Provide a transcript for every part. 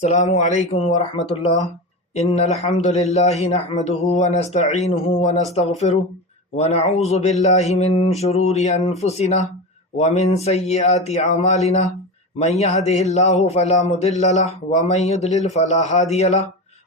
السلام علیکم ورحمۃ اللہ۔ ان الحمد للہ نحمده ونستعینه ونستغفره ونعوذ باللہ من شرور انفسنا ومن سیئات اعمالنا من يهده الله فلا مضل له ومن يضلل فلا هادي له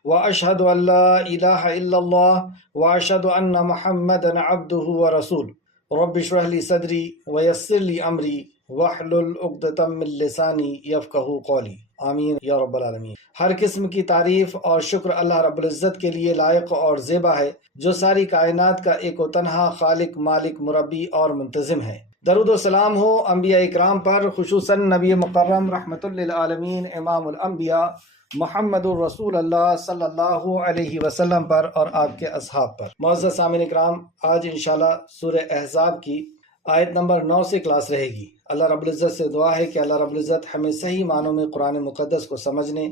واشهد ان لا اله الا الله واشهد ان محمدا عبده ورسوله رب اشرح لي صدری ويسر لي امری واحلل عقدۃ من لسانی یفقہوا قولی، آمین یا رب العالمین۔ ہر قسم کی تعریف اور شکر اللہ رب العزت کے لیے لائق اور زیبا ہے، جو ساری کائنات کا ایک و تنہا خالق، مالک، مربی اور منتظم ہے۔ درود و سلام ہو انبیاء اکرام پر، خصوصاً نبی مکرم رحمت للعالمین امام الانبیاء محمد الرسول اللہ صلی اللہ علیہ وسلم پر اور آپ کے اصحاب پر۔ معزز سامعین اکرام، آج انشاءاللہ سورہ احزاب کی آیت نمبر 9 سے کلاس رہے گی۔ اللہ رب العزت سے دعا ہے کہ اللہ رب العزت ہمیں صحیح معنوں میں قرآن مقدس کو سمجھنے،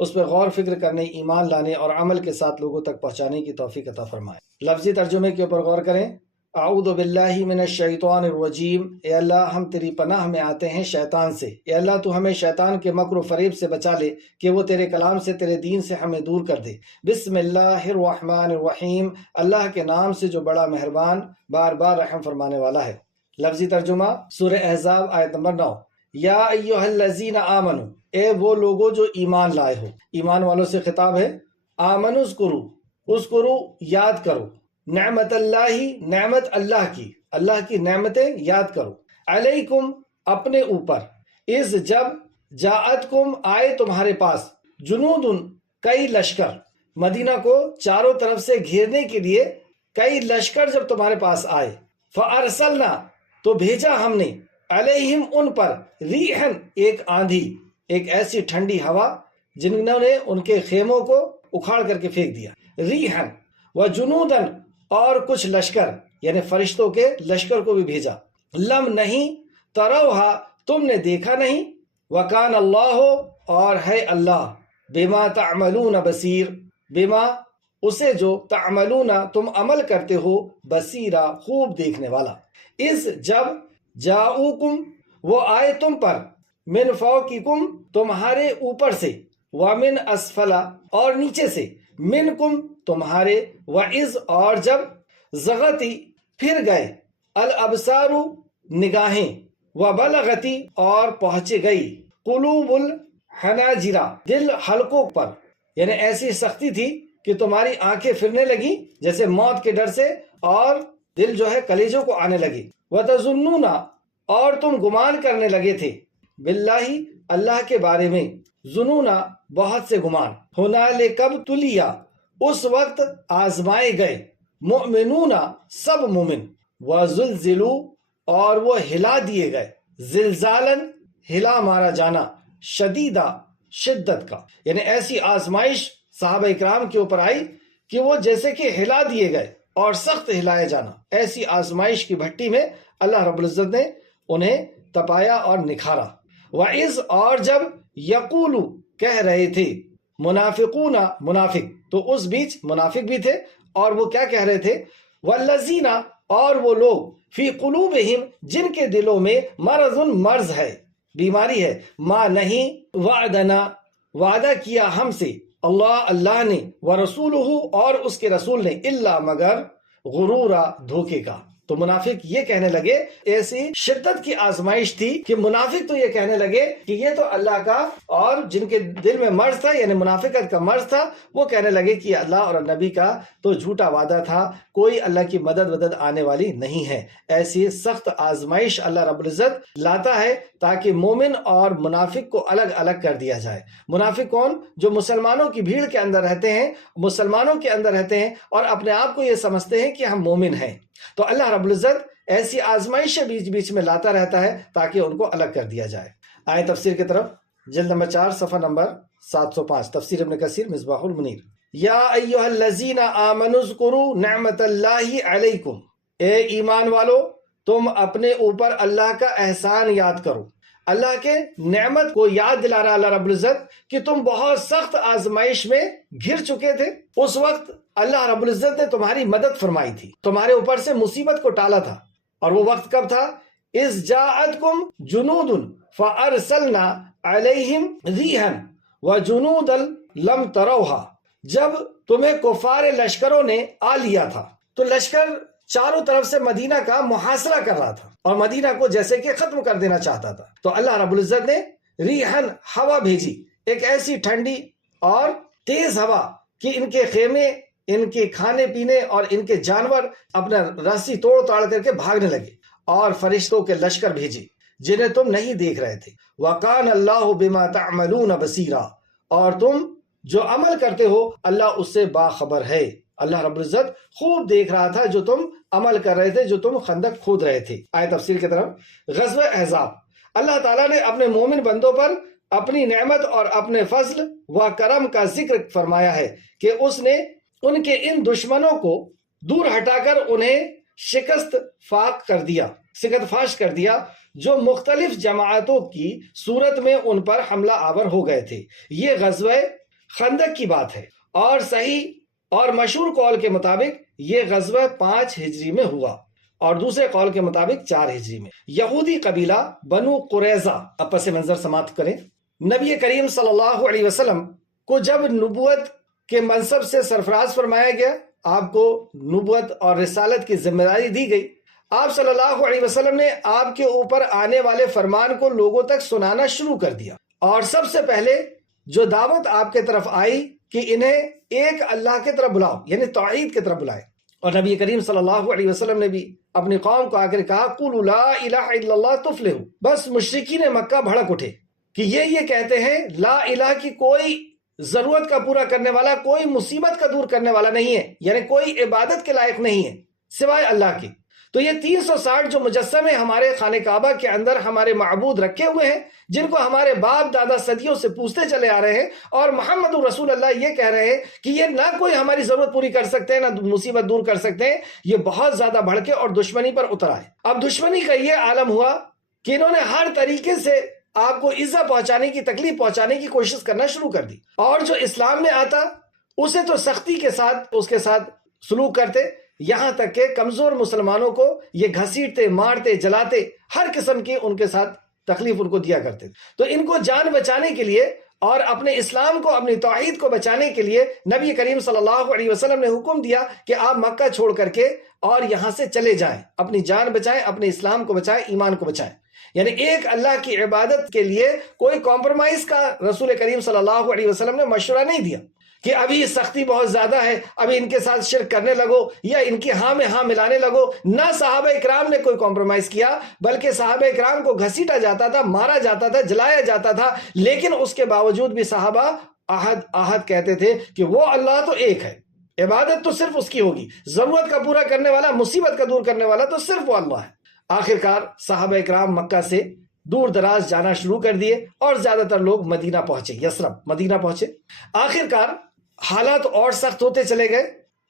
اس پہ غور فکر کرنے، ایمان لانے اور عمل کے ساتھ لوگوں تک پہنچانے کی توفیق عطا فرمائے۔ لفظی ترجمے کے اوپر غور کریں۔ اعوذ باللہ من الشیطان الرجیم، اے اللہ ہم تیری پناہ میں آتے ہیں شیطان سے۔ اے اللہ تو ہمیں شیطان کے مکر و فریب سے بچا لے کہ وہ تیرے کلام سے، تیرے دین سے ہمیں دور کر دے۔ بسم اللہ الرحمن الرحیم، اللہ کے نام سے جو بڑا مہربان، بار بار رحم فرمانے والا ہے۔ لفظی ترجمہ سورہ احزاب آیت نمبر 9۔ یا ایھا الذین آمنو، اے وہ لوگوں جو ایمان لائے ہو، ایمان والوں سے خطاب ہے۔ آمنو اذکرو یاد کرو، نعمت اللہ نعمت اللہ کی نعمتیں یاد کرو، علیکم اپنے اوپر، اذ جب، جاءتکم آئے تمہارے پاس، جنودن کئی لشکر، مدینہ کو چاروں طرف سے گھیرنے کے لیے کئی لشکر جب تمہارے پاس آئے، فارسلنا تو بھیجا ہم نے، علیہم ان پر، ریحن ایک آندھی، ایک ایسی ٹھنڈی ہوا جنہوں نے ان کے خیموں کو اکھاڑ کر کے پھینک دیا، ریحن وجنودن اور کچھ لشکر یعنی فرشتوں کے لشکر کو بھی بھیجا، لم نہیں، تروہا تم نے دیکھا نہیں، وکان اللہ اور ہے اللہ، بما تعملون بصیر، بما اسے جو تعملون تم عمل کرتے ہو، بصیرا خوب دیکھنے والا۔ اس جب، جاؤکم وہ آئے تم پر، من فوقکم تمہارے اوپر سے، ومن اسفلا اور نیچے سے، منکم تمہارے، وَإِذْ اور جب، زغتی پھر گئے، الابصار نگاہیں، وبلغتی اور پہنچے گئی، قلوب الحناجر دل حلقوں پر، یعنی ایسی سختی تھی کہ تمہاری آنکھیں پھرنے لگی جیسے موت کے ڈر سے، اور دل جو ہے کلیجوں کو آنے لگی، وَتَظُنُّونَ اور تم گمان کرنے لگے تھے، باللہ اللہ کے بارے میں، ظنونا بہت سے گمان، ہنالک ابتلی اس وقت آزمائے گئے، مؤمنون سب مومن، وزلزلوا اور وہ ہلا دیے گئے، زلزالن ہلا مارا جانا، شدیدہ شدت کا، یعنی ایسی آزمائش صحابہ اکرام کے اوپر آئی کہ وہ جیسے کہ ہلا دیے گئے، اور سخت ہلائے جانا، ایسی آزمائش کی بھٹی میں اللہ رب العزت نے انہیں تپایا اور نکھارا۔ وَإِذْ اور جب، یقولو کہہ رہے تھے، منافقون منافق، تو اس بیچ منافق بھی تھے، اور وہ کیا کہہ رہے تھے، والذین اور وہ لوگ، فی قلوبہم جن کے دلوں میں، مرض ہے، بیماری ہے، ما نہیں، وعدنا وعدہ کیا ہم سے، اللہ نے، ورسولہ اور اس کے رسول نے، الا مگر، غرورا دھوکے کا۔ تو منافق یہ کہنے لگے، ایسی شدت کی آزمائش تھی کہ منافق تو یہ کہنے لگے کہ یہ تو اللہ کا، اور جن کے دل میں مرض تھا یعنی منافقت کا مرض تھا، وہ کہنے لگے کہ اللہ اور نبی کا تو جھوٹا وعدہ تھا، کوئی اللہ کی مدد آنے والی نہیں ہے۔ ایسی سخت آزمائش اللہ رب العزت لاتا ہے تاکہ مومن اور منافق کو الگ الگ کر دیا جائے۔ منافق کون؟ جو مسلمانوں کی بھیڑ کے اندر رہتے ہیں، مسلمانوں کے اندر رہتے ہیں اور اپنے آپ کو یہ سمجھتے ہیں کہ ہم مومن ہیں، تو اللہ رب العزت ایسی آزمائشیں بیچ بیچ میں لاتا رہتا ہے تاکہ ان کو الگ کر دیا جائے۔ آئے تفسیر کی طرف، جلد نمبر 4 صفحہ نمبر 705، تفسیر ابن کثیر مصباح المنیر۔ یا ایھا الذین آمنوا اذکروا نعمت اللہ علیکم، اے ایمان والو تم اپنے اوپر اللہ کا احسان یاد کرو۔ اللہ کے نعمت کو یاد دلا رہا اللہ رب العزت کہ تم بہت سخت آزمائش میں گھر چکے تھے، اس وقت اللہ رب العزت نے تمہاری مدد فرمائی تھی، تمہارے اوپر سے مصیبت کو ٹالا تھا، اور وہ وقت کب تھا؟ اذ جاءتکم جنود فارسلنا علیہم ریحا وَجُنُودًا لَمْ تَرَوْهَا، جب تمہیں کفار لشکروں نے آ لیا تھا، تو لشکر چاروں طرف سے مدینہ کا محاصرہ کر رہا تھا اور مدینہ کو جیسے کہ ختم کر دینا چاہتا تھا، تو اللہ رب العزت نے ریحن ہوا بھیجی، ایک ایسی ٹھنڈی اور تیز ہوا کہ ان کے خیمے، ان کے کھانے پینے اور ان کے جانور اپنا رسی توڑ تاڑ کر کے بھاگنے لگے، اور فرشتوں کے لشکر بھیجے جنہیں تم نہیں دیکھ رہے تھے۔ وَقَانَ اللَّهُ بِمَا تَعْمَلُونَ بَصِيرًا، اور تم جو عمل کرتے ہو اللہ اس سے باخبر ہے۔ اللہ رب العزت خوب دیکھ رہا تھا جو تم عمل کر رہے تھے، جو تم خندق کھود رہے تھے۔ آئے تفسیر کی طرف۔ غزوہ احزاب، اللہ تعالیٰ نے اپنے مومن بندوں پر اپنی نعمت اور اپنے فضل و کرم کا ذکر فرمایا ہے کہ اس نے ان کے ان دشمنوں کو دور ہٹا کر انہیں شکست فاش کر دیا جو مختلف جماعتوں کی صورت میں ان پر حملہ آور ہو گئے تھے۔ یہ غزوہ خندق کی بات ہے، اور صحیح اور مشہور قول کے مطابق یہ غزوہ 5 ہجری میں ہوا، اور دوسرے قول کے مطابق 4 ہجری میں۔ یہودی قبیلہ بنو قریظہ، اب پس منظر سماعت کریں۔ نبی کریم صلی اللہ علیہ وسلم کو جب نبوت کے منصب سے سرفراز فرمایا گیا، آپ کو نبوت اور رسالت کی ذمہ داری دی گئی، آپ صلی اللہ علیہ وسلم نے آپ کے اوپر آنے والے فرمان کو لوگوں تک سنانا شروع کر دیا، اور سب سے پہلے جو دعوت آپ کے طرف آئی کہ انہیں ایک اللہ کے طرف بلاؤ، یعنی توحید کی طرف بلائے، اور نبی کریم صلی اللہ علیہ وسلم نے بھی اپنی قوم کو آ کر کہا قولوا لا الہ الا اللہ تفلحوا۔ بس مشرکین مکہ بھڑک اٹھے کہ یہ کہتے ہیں لا الہ کی کوئی ضرورت کا پورا کرنے والا، کوئی مصیبت کا دور کرنے والا نہیں ہے، یعنی کوئی عبادت کے لائق نہیں ہے سوائے اللہ کی۔ تو یہ 360 جو مجسمے ہمارے خانہ کعبہ کے اندر ہمارے معبود رکھے ہوئے ہیں، جن کو ہمارے باپ دادا صدیوں سے پوچھتے چلے آ رہے ہیں، اور محمد رسول اللہ یہ کہہ رہے ہیں کہ یہ نہ کوئی ہماری ضرورت پوری کر سکتے ہیں، نہ مصیبت دور کر سکتے ہیں، یہ بہت زیادہ بھڑکے اور دشمنی پر اتر آئے۔ اب دشمنی کا یہ عالم ہوا کہ انہوں نے ہر طریقے سے آپ کو ایذا پہنچانے کی، تکلیف پہنچانے کی کوشش کرنا شروع کر دی، اور جو اسلام میں آتا اسے تو سختی کے ساتھ اس کے ساتھ سلوک کرتے، یہاں تک کہ کمزور مسلمانوں کو یہ گھسیٹتے، مارتے، جلاتے، ہر قسم کی ان کے ساتھ تکلیف ان کو دیا کرتے۔ تو ان کو جان بچانے کے لیے اور اپنے اسلام کو، اپنی توحید کو بچانے کے لیے نبی کریم صلی اللہ علیہ وسلم نے حکم دیا کہ آپ مکہ چھوڑ کر کے اور یہاں سے چلے جائیں، اپنی جان بچائیں، اپنے اسلام کو بچائیں، ایمان کو بچائیں۔ یعنی ایک اللہ کی عبادت کے لیے کوئی کمپرومائز کا رسول کریم صلی اللہ علیہ وسلم نے مشورہ نہیں دیا کہ ابھی سختی بہت زیادہ ہے، ابھی ان کے ساتھ شرک کرنے لگو یا ان کی ہاں میں ہاں ملانے لگو۔ نہ صحابہ اکرام نے کوئی کمپرومائز کیا، بلکہ صحابہ اکرام کو گھسیٹا جاتا تھا، مارا جاتا تھا، جلایا جاتا تھا، لیکن اس کے باوجود بھی صحابہ احد کہتے تھے کہ وہ اللہ تو ایک ہے، عبادت تو صرف اس کی ہوگی، ضرورت کا پورا کرنے والا، مصیبت کا دور کرنے والا تو صرف وہ اللہ ہے۔ آخرکار صحابہ اکرام مکہ سے دور دراز جانا شروع کر دیے، اور زیادہ تر لوگ مدینہ پہنچے، یثرب مدینہ پہنچے۔ آخرکار حالات اور سخت ہوتے چلے گئے،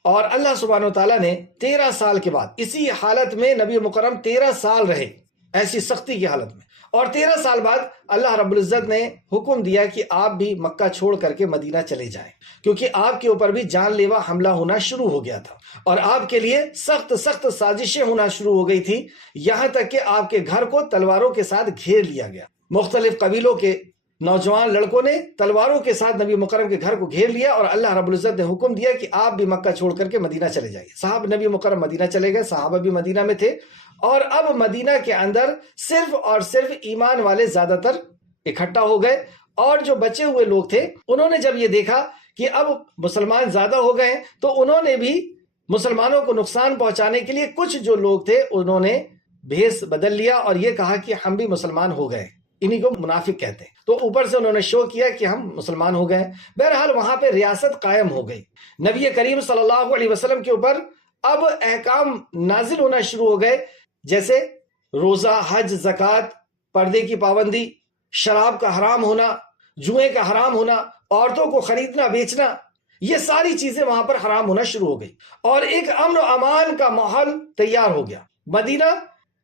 اور اللہ سبحانہ وتعالیٰ نے 13 سال کے بعد اسی حالت میں نبی مکرم 13 سال رہے، ایسی سختی کی حالت میں، اور 13 سال بعد اللہ رب العزت نے حکم دیا کہ آپ بھی مکہ چھوڑ کر کے مدینہ چلے جائیں، کیونکہ آپ کے اوپر بھی جان لیوا حملہ ہونا شروع ہو گیا تھا، اور آپ کے لیے سخت سازشیں ہونا شروع ہو گئی تھی، یہاں تک کہ آپ کے گھر کو تلواروں کے ساتھ گھیر لیا گیا۔ مختلف قبیلوں کے نوجوان لڑکوں نے تلواروں کے ساتھ نبی مکرم کے گھر کو گھیر لیا، اور اللہ رب العزت نے حکم دیا کہ آپ بھی مکہ چھوڑ کر کے مدینہ چلے جائیے۔ نبی مکرم مدینہ چلے گئے، صحابہ بھی مدینہ میں تھے، اور اب مدینہ کے اندر صرف اور صرف ایمان والے زیادہ تر اکٹھا ہو گئے، اور جو بچے ہوئے لوگ تھے انہوں نے جب یہ دیکھا کہ اب مسلمان زیادہ ہو گئے تو انہوں نے بھی مسلمانوں کو نقصان پہنچانے کے لیے کچھ جو لوگ تھے انہوں نے بھیس بدل لیا اور یہ کہا کہ ہم بھی مسلمان ہو گئے، انہی کو منافق کہتے ہیں۔ تو اوپر سے انہوں نے شو کیا کہ ہم مسلمان ہو گئے۔ بہرحال وہاں پہ ریاست قائم ہو گئی، نبی کریم صلی اللہ علیہ وسلم کے اوپر اب احکام نازل ہونا شروع ہو گئے، جیسے روزہ، حج، زکوٰۃ، پردے کی پابندی، شراب کا حرام ہونا، جوئے کا حرام ہونا، عورتوں کو خریدنا بیچنا، یہ ساری چیزیں وہاں پر حرام ہونا شروع ہو گئی، اور ایک امن و امان کا ماحول تیار ہو گیا۔ مدینہ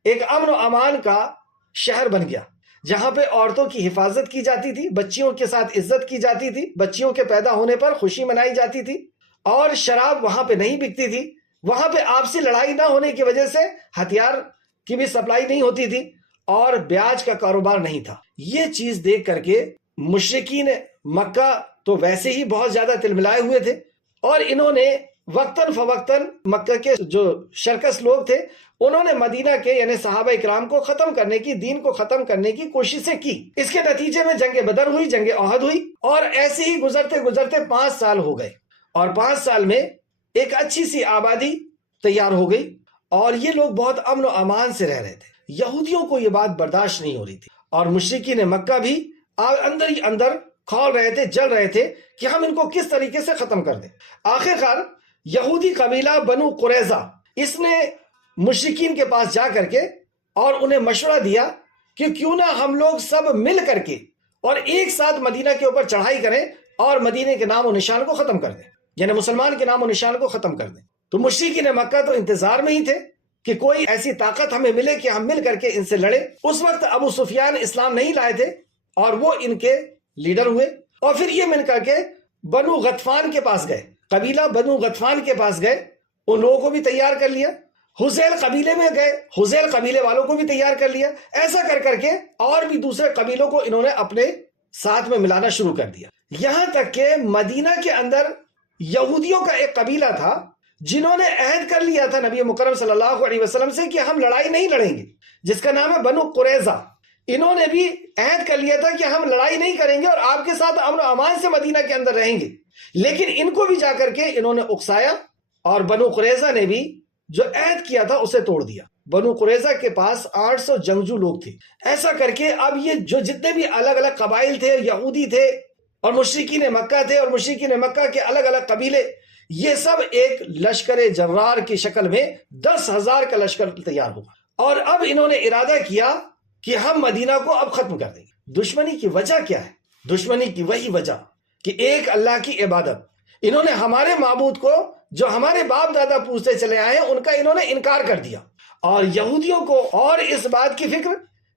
ایک امن و امان کا شہر بن گیا، جہاں پہ عورتوں کی حفاظت کی جاتی تھی، بچیوں کے ساتھ عزت کی جاتی تھی، بچیوں کے پیدا ہونے پر خوشی منائی جاتی تھی، اور شراب وہاں پہ نہیں بکتی تھی، وہاں پہ آپسی لڑائی نہ ہونے کی وجہ سے ہتھیار کی بھی سپلائی نہیں ہوتی تھی، اور بیاج کا کاروبار نہیں تھا۔ یہ چیز دیکھ کر کے مشرکین مکہ تو ویسے ہی بہت زیادہ تلملائے ہوئے تھے، اور انہوں نے وقتاً فوقتاً مکہ کے جو شرکس لوگ تھے انہوں نے مدینہ کے یعنی صحابہ اکرام کو ختم کرنے کی، دین کو ختم کرنے کی کوششیں کی۔ اس کے نتیجے میں جنگ بدر ہوئی، جنگ احد ہوئی، اور ایسے ہی گزرتے گزرتے 5 سال ہو گئے، اور 5 سال میں ایک اچھی سی آبادی تیار ہو گئی، اور یہ لوگ بہت امن و امان سے رہ رہے تھے۔ یہودیوں کو یہ بات برداشت نہیں ہو رہی تھی، اور مشرکین مکہ بھی اندر ہی اندر کھول رہے تھے، جل رہے تھے کہ ہم ان کو کس طریقے سے ختم کر دیں۔ آخرکار یہودی قبیلہ بنو قریظہ اس نے مشرکین کے پاس جا کر کے اور انہیں مشورہ دیا کہ کیوں نہ ہم لوگ سب مل کر کے اور ایک ساتھ مدینہ کے اوپر چڑھائی کریں اور مدینہ کے نام و نشان کو ختم کر دیں، یعنی مسلمان کے نام و نشان کو ختم کر دیں۔ تو مشرکین مکہ تو انتظار میں ہی تھے کہ کوئی ایسی طاقت ہمیں ملے کہ ہم مل کر کے ان سے لڑیں۔ اس وقت ابو سفیان اسلام نہیں لائے تھے اور وہ ان کے لیڈر ہوئے، اور پھر یہ مل کر کے بنو غطفان کے پاس گئے، قبیلہ بنو غطفان کے پاس گئے، ان لوگوں کو بھی تیار کر لیا۔ حذیل قبیلے میں گئے، حذیل قبیلے والوں کو بھی تیار کر لیا۔ ایسا کر کر کے اور بھی دوسرے قبیلوں کو انہوں نے اپنے ساتھ میں ملانا شروع کر دیا، یہاں تک کہ مدینہ کے اندر یہودیوں کا ایک قبیلہ تھا جنہوں نے عہد کر لیا تھا نبی مکرم صلی اللہ علیہ وسلم سے کہ ہم لڑائی نہیں لڑیں گے، جس کا نام ہے بنو قریظہ۔ انہوں نے بھی عہد کر لیا تھا کہ ہم لڑائی نہیں کریں گے اور آپ کے ساتھ امن و امان سے مدینہ کے اندر رہیں گے، لیکن ان کو بھی جا کر کے انہوں نے اکسایا، اور بنو قریظہ نے بھی جو عہد کیا تھا اسے توڑ دیا۔ بنو قریظہ کے پاس 800 جنگجو لوگ تھے۔ ایسا کر کے اب یہ جو جتنے بھی الگ الگ قبائل تھے، یہودی تھے اور مشرکین مکہ تھے، اور مشرکین مکہ کے الگ الگ قبیلے، یہ سب ایک لشکر جرار کی شکل میں 10,000 کا لشکر تیار ہوا، اور اب انہوں نے ارادہ کیا کہ ہم مدینہ کو اب ختم کر دیں گے۔ دشمنی کی وجہ کیا ہے؟ دشمنی کی وہی وجہ کہ ایک اللہ کی عبادت، انہوں نے ہمارے معبود کو جو ہمارے باپ دادا پوجتے چلے آئے ہیں ان کا انہوں نے انکار کر دیا، اور یہودیوں کو اور اس بات کی فکر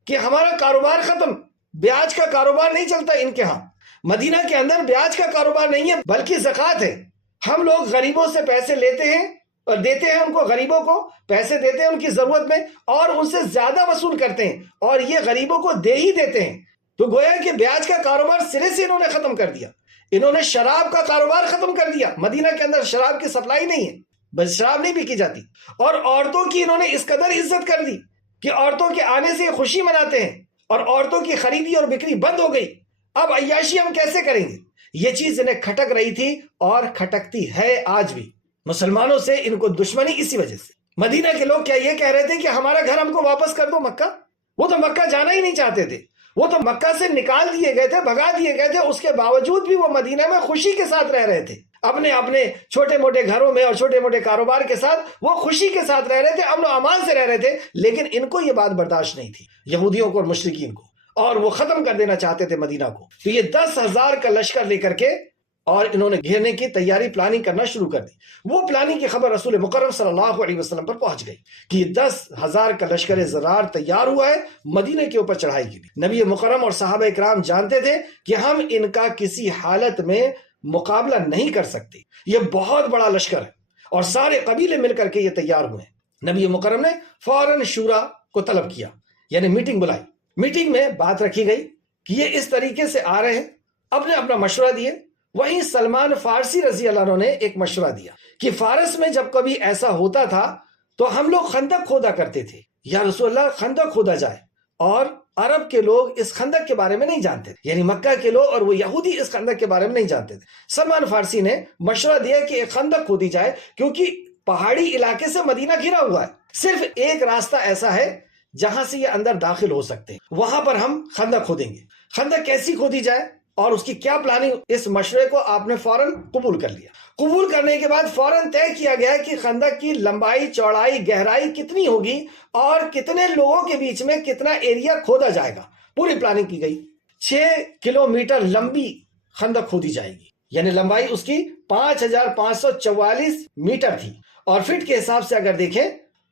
کہ ہمارا کاروبار ختم، بیاج کا کاروبار نہیں چلتا ان کے ہاں، مدینہ کے اندر بیاج کا کاروبار نہیں ہے بلکہ زکوٰۃ ہے۔ ہم لوگ غریبوں سے پیسے لیتے ہیں اور دیتے ہیں ان کو، غریبوں کو پیسے دیتے ہیں ان کی ضرورت میں، اور ان سے زیادہ وصول کرتے ہیں، اور یہ غریبوں کو دے ہی دیتے ہیں۔ تو گویا کہ بیاج کا کاروبار سرے سے انہوں نے ختم کر دیا۔ انہوں نے شراب کا کاروبار ختم کر دیا، مدینہ کے اندر شراب کی سپلائی نہیں ہے، بس شراب نہیں بیکی جاتی، اور عورتوں کی انہوں نے اس قدر عزت کر دی کہ عورتوں کے آنے سے خوشی مناتے ہیں، اور عورتوں کی خریدی اور بکری بند ہو گئی۔ اب عیاشی ہم کیسے کریں گے؟ یہ چیز انہیں کھٹک رہی تھی اور کھٹکتی ہے آج بھی۔ مسلمانوں سے ان کو دشمنی اسی وجہ سے۔ مدینہ کے لوگ کیا یہ کہہ رہے تھے کہ ہمارا گھر ہم کو واپس کر دو مکہ؟ وہ تو مکہ جانا ہی نہیں چاہتے تھے، وہ تو مکہ سے نکال دیے گئے تھے، بھگا دیے گئے تھے، اس کے باوجود بھی وہ مدینہ میں خوشی کے ساتھ رہ رہے تھے، اپنے اپنے چھوٹے موٹے گھروں میں اور چھوٹے موٹے کاروبار کے ساتھ وہ خوشی کے ساتھ رہ رہے تھے، امن و امان سے رہ رہے تھے، لیکن ان کو یہ بات برداشت نہیں تھی، یہودیوں کو اور مشرکین کو، اور وہ ختم کر دینا چاہتے تھے مدینہ کو۔ تو یہ 10,000 کا لشکر لے کر کے اور انہوں نے گھیرنے کی تیاری پلاننگ کرنا شروع کر دی۔ وہ پلاننگ کی خبر رسول مکرم صلی اللہ علیہ وسلم پر پہنچ گئی کہ 10,000 کا لشکر زرار تیار ہوا ہے مدینہ کے اوپر چڑھائی کے لیے۔ نبی مکرم اور صحابہ اکرام جانتے تھے کہ ہم ان کا کسی حالت میں مقابلہ نہیں کر سکتے، یہ بہت بڑا لشکر ہے، اور سارے قبیلے مل کر کے یہ تیار ہوئے ہیں۔ نبی مکرم نے فوراً شورا کو طلب کیا، یعنی میٹنگ بلائی۔ میٹنگ میں بات رکھی گئی کہ یہ اس طریقے سے آ رہے ہیں، اپنے اپنا مشورہ دیے۔ وہیں سلمان فارسی رضی اللہ عنہ نے ایک مشورہ دیا کہ فارس میں جب کبھی ایسا ہوتا تھا تو ہم لوگ خندق کھودا کرتے تھے، یا رسول اللہ خندق کھودا جائے، اور عرب کے لوگ اس خندق کے بارے میں نہیں جانتے تھے، یعنی مکہ کے لوگ اور وہ یہودی اس خندق کے بارے میں نہیں جانتے تھے۔ سلمان فارسی نے مشورہ دیا کہ ایک خندق کھودی جائے، کیونکہ پہاڑی علاقے سے مدینہ گھرا ہوا ہے، صرف ایک راستہ ایسا ہے جہاں سے یہ اندر داخل ہو سکتے ہیں، وہاں پر ہم خندق کھودیں گے۔ خندق کیسی کھودی جائے اور اس کی کیا پلاننگ، اس مشورے کو آپ نے فوراً قبول کر لیا۔ قبول کرنے کے بعد فوراً طے کیا گیا کہ خندق کی لمبائی، چوڑائی، گہرائی کتنی ہوگی اور کتنے لوگوں کے بیچ میں کتنا ایریا کھودا جائے گا۔ پوری پلاننگ کی گئی۔ 6 کلومیٹر لمبی خندق کھودی جائے گی، یعنی لمبائی اس کی 5,544 میٹر تھی، اور فٹ کے حساب سے اگر دیکھیں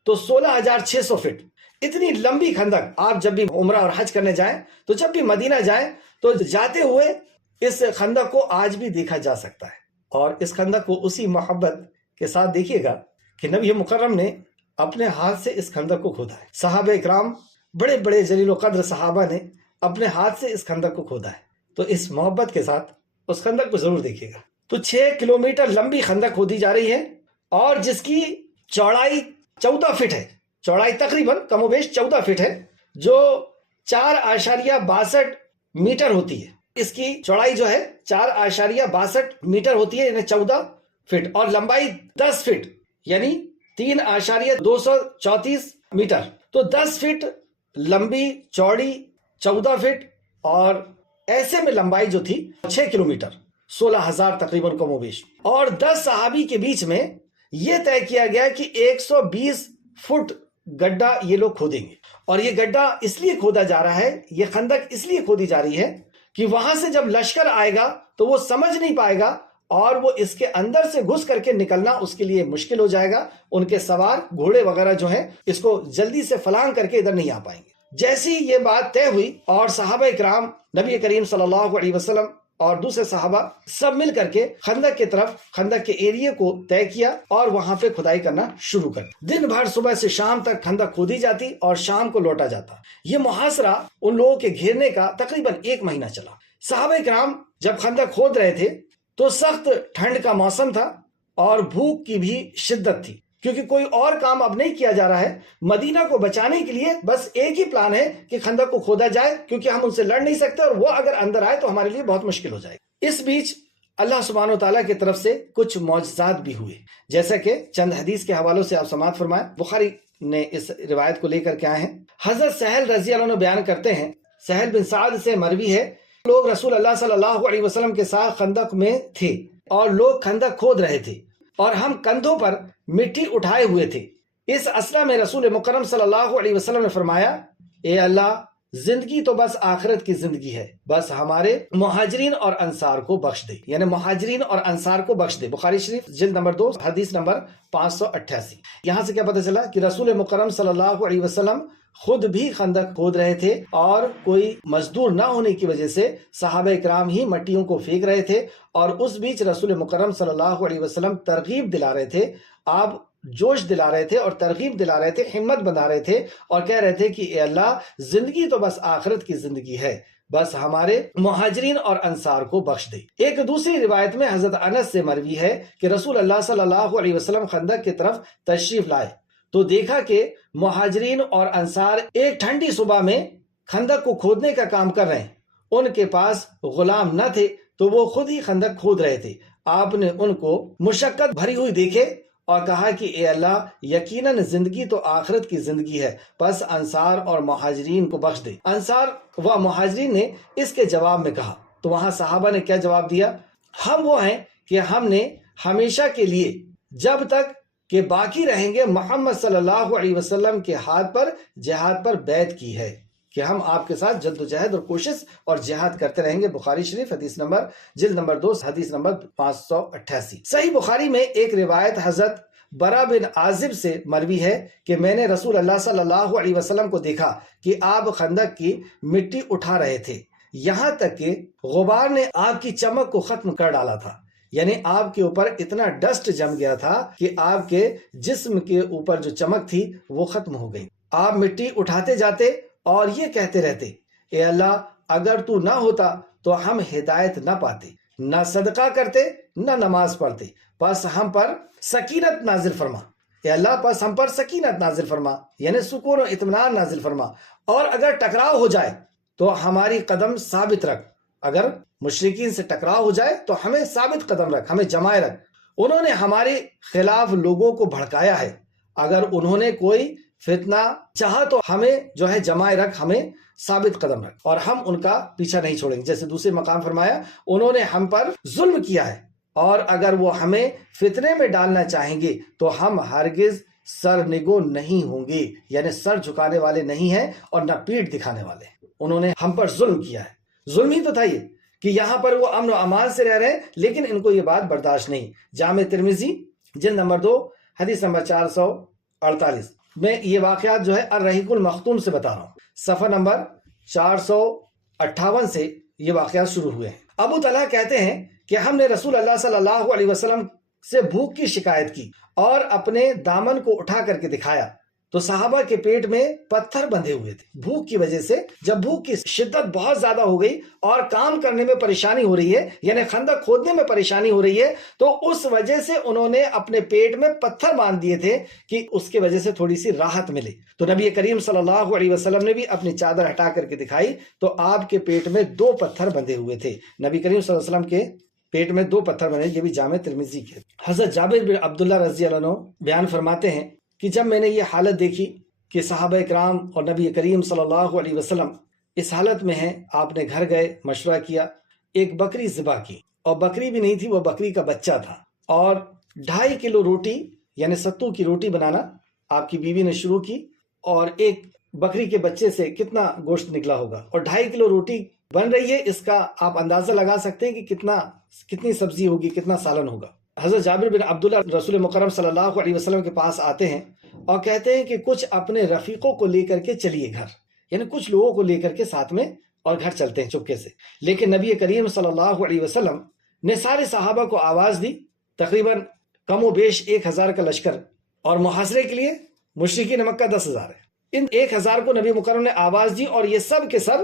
تو 16,600 فٹ۔ اتنی لمبی خندق، آپ جب بھی عمرہ اور حج کرنے جائیں تو جب بھی مدینہ جائیں تو جاتے ہوئے اس خندق کو آج بھی دیکھا جا سکتا ہے، اور اس خندق کو اسی محبت کے ساتھ دیکھیے گا کہ نبی مکرم نے اپنے ہاتھ سے اس خندق کو کھودا ہے۔ صحابہ اکرام، بڑے بڑے جلیل و قدر صحابہ نے اپنے ہاتھ سے اس خندق کو کھودا ہے۔ تو اس محبت کے ساتھ اس خندق کو ضرور دیکھیے گا۔ تو 6 کلومیٹر لمبی خندق کھودی جا رہی ہے اور جس کی چوڑائی 14 فٹ ہے، چوڑائی تقریباً کم و بیش 14 فٹ ہے، جو 4.62 میٹر ہوتی ہے۔ اس کی چوڑائی جو ہے 4.62 میٹر ہوتی ہے، یعنی 14 فٹ، اور لمبائی 10 فٹ یعنی 3.234 میٹر۔ تو 10 فٹ لمبی، چوڑی 14 فٹ، اور ایسے میں لمبائی جو تھی 6 کلومیٹر، 16,000 تقریباً کم و بیش۔ اور 10 صحابی کے بیچ میں یہ طے کیا گیا کہ 120 فٹ گڈھا یہ لوگ کھودیں گے۔ اور یہ گڈھا اس لیے کھودا جا رہا ہے، یہ خندق اس لیے کھودی جا رہی ہے کہ وہاں سے جب لشکر آئے گا تو وہ سمجھ نہیں پائے گا، اور وہ اس کے اندر سے گھس کر کے نکلنا اس کے لیے مشکل ہو جائے گا۔ ان کے سوار گھوڑے وغیرہ جو ہیں اس کو جلدی سے فلانگ کر کے ادھر نہیں آ پائیں گے۔ جیسی یہ بات طے ہوئی اور صحابہ کرام، نبی کریم صلی اللہ علیہ وسلم اور دوسرے صحابہ سب مل کر کے خندق کی طرف، خندق کے ایریے کو طے کیا اور وہاں پہ کھدائی کرنا شروع کر دی۔ دن بھر صبح سے شام تک خندق کھودی جاتی اور شام کو لوٹا جاتا۔ یہ محاصرہ ان لوگوں کے گھیرنے کا تقریباً 1 مہینہ چلا۔ صحابہ کرام جب خندق کھود رہے تھے تو سخت ٹھنڈ کا موسم تھا اور بھوک کی بھی شدت تھی، کیونکہ کوئی اور کام اب نہیں کیا جا رہا ہے۔ مدینہ کو بچانے کے لیے بس ایک ہی پلان ہے کہ خندق کو کھودا جائے، کیونکہ ہم ان سے لڑ نہیں سکتے، اور وہ اگر اندر آئے تو ہمارے لیے بہت مشکل ہو جائے گا۔ اس بیچ اللہ سبحانہ و تعالیٰ کی طرف سے کچھ معجزات بھی ہوئے، جیسا کہ چند حدیث کے حوالوں سے آپ سماعت فرمائیں۔ بخاری نے اس روایت کو لے کر کے آئے ہیں۔ حضرت سہل رضی اللہ عنہ بیان کرتے ہیں، سہل بن سعد سے مروی ہے، لوگ رسول اللہ صلی اللہ علیہ وسلم کے ساتھ خندق میں تھے اور لوگ خندق کھود رہے تھے اور ہم کندھوں پر مٹی اٹھائے ہوئے تھے۔ اس اثنا میں رسول مکرم صلی اللہ علیہ وسلم نے فرمایا، اے اللہ، زندگی تو بس آخرت کی زندگی ہے، بس ہمارے مہاجرین اور انصار کو بخش دے، یعنی مہاجرین اور انصار کو بخش دے۔ بخاری شریف جلد نمبر 2 حدیث نمبر 588۔ یہاں سے کیا پتہ چلا کہ رسول مکرم صلی اللہ علیہ وسلم خود بھی خندق کھود رہے تھے اور کوئی مزدور نہ ہونے کی وجہ سے صحابہ کرام ہی مٹیوں کو پھینک رہے تھے، اور اس بیچ رسول مکرم صلی اللہ علیہ وسلم ترغیب دلا رہے تھے، آپ جوش دلا رہے تھے اور ترغیب دلا رہے تھے، ہمت بنا رہے تھے اور کہہ رہے تھے کہ اے اللہ، زندگی تو بس آخرت کی زندگی ہے، بس ہمارے مہاجرین اور انصار کو بخش دے۔ ایک دوسری روایت میں حضرت انس سے مروی ہے کہ رسول اللہ صلی اللہ علیہ وسلم خندق کی طرف تشریف لائے تو دیکھا کہ مہاجرین اور انصار ایک ٹھنڈی صبح میں خندق کو کھودنے کا کام کر رہے ہیں۔ ان کے پاس غلام نہ تھے تو وہ خود ہی خندق کھود رہے تھے۔ آپ نے ان کو مشقت بھری ہوئی دیکھے اور کہا کہ اے اللہ، یقیناً زندگی تو آخرت کی زندگی ہے، بس انصار اور مہاجرین کو بخش دے۔ انصار و مہاجرین نے اس کے جواب میں کہا تو وہاں صحابہ نے کیا جواب دیا؟ ہم وہ ہیں کہ ہم نے ہمیشہ کے لیے جب تک کہ باقی رہیں گے محمد صلی اللہ علیہ وسلم کے ہاتھ پر جہاد پر بیعت کی ہے کہ ہم آپ کے ساتھ جد و جہد اور کوشش اور جہاد کرتے رہیں گے۔ بخاری شریف حدیث نمبر جلد نمبر 2 حدیث نمبر 588۔ صحیح بخاری میں ایک روایت حضرت برا بن عازب سے مروی ہے کہ میں نے رسول اللہ صلی اللہ علیہ وسلم کو دیکھا کہ آپ خندق کی مٹی اٹھا رہے تھے، یہاں تک کہ غبار نے آپ کی چمک کو ختم کر ڈالا تھا، یعنی آپ کے اوپر اتنا ڈسٹ جم گیا تھا کہ آپ کے جسم کے اوپر جو چمک تھی وہ ختم ہو گئی۔ آپ مٹی اٹھاتے جاتے اور یہ کہتے رہتے، اے اللہ، اگر تو نہ ہوتا تو ہم ہدایت نہ پاتے، نہ صدقہ کرتے، نہ نماز پڑھتے، بس ہم پر سکینت نازل فرما۔ اے اللہ، بس ہم پر سکینت نازل فرما، یعنی سکون و اطمینان نازل فرما، اور اگر ٹکراؤ ہو جائے تو ہماری قدم ثابت رکھ، اگر مشرکین سے ٹکراؤ ہو جائے تو ہمیں ثابت قدم رکھ، ہمیں جمائے رکھ۔ انہوں نے ہمارے خلاف لوگوں کو بھڑکایا ہے، اگر انہوں نے کوئی فتنہ چاہا تو ہمیں جو ہے جمائے رکھ، ہمیں ثابت قدم رکھ، اور ہم ان کا پیچھا نہیں چھوڑیں گے۔ جیسے دوسرے مقام فرمایا، انہوں نے ہم پر ظلم کیا ہے، اور اگر وہ ہمیں فتنے میں ڈالنا چاہیں گے تو ہم ہرگز سرنگو نہیں ہوں گے، یعنی سر جھکانے والے نہیں ہیں اور نہ پیٹھ دکھانے والے ہیں۔ انہوں نے ہم پر ظلم کیا ہے، ظلم ہی تو تھا یہ کہ یہاں پر وہ امن و امان سے رہ رہے ہیں، لیکن ان کو یہ بات برداشت نہیں۔ جامع ترمذی جلد نمبر 2 حدیث نمبر 448 میں یہ واقعات جو ہے الرحیق المختوم سے بتا رہا ہوں، صفحہ نمبر 458 سے یہ واقعات شروع ہوئے ہیں۔ ابو طلحہ کہتے ہیں کہ ہم نے رسول اللہ صلی اللہ علیہ وسلم سے بھوک کی شکایت کی اور اپنے دامن کو اٹھا کر کے دکھایا تو صحابہ کے پیٹ میں پتھر بندھے ہوئے تھے بھوک کی وجہ سے. جب بھوک کی شدت بہت زیادہ ہو گئی اور کام کرنے میں پریشانی ہو رہی ہے، یعنی خندق کھودنے میں پریشانی ہو رہی ہے، تو اس وجہ سے انہوں نے اپنے پیٹ میں پتھر باندھ دیے تھے کہ اس کی وجہ سے تھوڑی سی راحت ملے. تو نبی کریم صلی اللہ علیہ وسلم نے بھی اپنی چادر ہٹا کر کے دکھائی تو آپ کے پیٹ میں 2 پتھر بندھے ہوئے تھے. نبی کریم صلی اللہ علیہ وسلم کے پیٹ میں 2 پتھر بندھے. یہ بھی جامع ترمذی کے. حضرت جابر بن عبداللہ رضی اللہ عنہ بیان فرماتے ہیں کہ جب میں نے یہ حالت دیکھی کہ صحابہ اکرام اور نبی کریم صلی اللہ علیہ وسلم اس حالت میں ہیں، آپ نے گھر گئے، مشورہ کیا، ایک بکری ذبح کی، اور بکری بھی نہیں تھی، وہ بکری کا بچہ تھا، اور 2.5 کلو روٹی یعنی ستو کی روٹی بنانا آپ کی بیوی نے شروع کی. اور ایک بکری کے بچے سے کتنا گوشت نکلا ہوگا، اور 2.5 کلو روٹی بن رہی ہے، اس کا آپ اندازہ لگا سکتے ہیں کہ کتنی سبزی ہوگی، کتنا سالن ہوگا. حضرت جابر بن عبداللہ رسول مکرم صلی اللہ علیہ وسلم کے پاس آتے ہیں اور کہتے ہیں کہ کچھ اپنے رفیقوں کو لے کر کے چلیے گھر، یعنی کچھ لوگوں کو لے کر کے ساتھ میں اور گھر چلتے ہیں چپکے سے. لیکن نبی کریم صلی اللہ علیہ وسلم نے سارے صحابہ کو آواز دی، تقریباً کم و بیش 1000 کا لشکر، اور محاصرے کے لیے مشرکین مکہ 10,000 ہے. ان 1000 کو نبی مکرم نے آواز دی اور یہ سب کے سب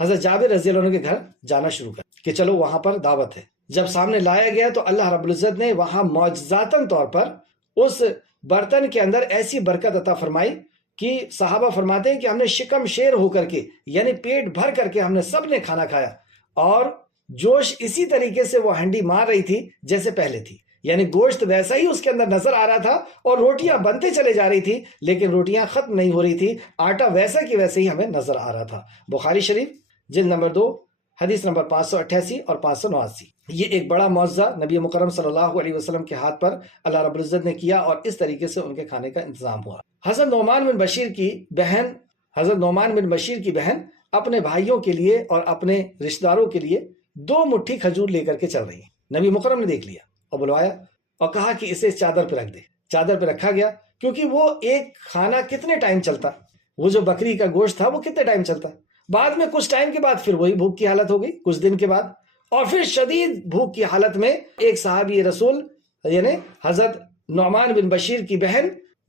حضرت جابر رضی اللہ عنہ کے گھر جانا شروع کر کہ چلو وہاں پر دعوت ہے. جب سامنے لایا گیا تو اللہ رب العزت نے وہاں معجزاتاً طور پر اس برتن کے اندر ایسی برکت عطا فرمائی کہ صحابہ فرماتے ہیں کہ ہم نے شکم شیر ہو کر کے، یعنی پیٹ بھر کر کے ہم نے سب نے کھانا کھایا، اور جوش اسی طریقے سے وہ ہنڈی مار رہی تھی جیسے پہلے تھی، یعنی گوشت ویسا ہی اس کے اندر نظر آ رہا تھا، اور روٹیاں بنتے چلے جا رہی تھی لیکن روٹیاں ختم نہیں ہو رہی تھی، آٹا ویسا کی ویسے ہی ہمیں نظر آ رہا تھا. بخاری شریف جلد نمبر 2 حدیث نمبر 588 اور 589. یہ ایک بڑا معجزہ نبی مکرم صلی اللہ علیہ وسلم کے ہاتھ پر اللہ رب العزت نے کیا، اور اس طریقے سے ان کے کھانے کا انتظام ہوا. حضرت نعمان بن بشیر کی بہن اپنے بھائیوں کے لیے اور اپنے رشتہ داروں کے لیے 2 مٹھی کھجور لے کر کے چل رہی ہیں. نبی مکرم نے دیکھ لیا اور بلوایا اور کہا کہ اسے چادر پہ رکھ دے. چادر پہ رکھا گیا، کیونکہ وہ ایک کھانا کتنے ٹائم چلتا، وہ جو بکری کا گوشت تھا وہ کتنے ٹائم چلتا. بعد میں کچھ ٹائم کے بعد پھر وہی بھوک کی حالت ہو گئی، کچھ دن کے بعد، اور پھر شدید بھوک کی حالت میں ایک صحابی رسول یعنی حضرت نعمان بن بشیر کی بہن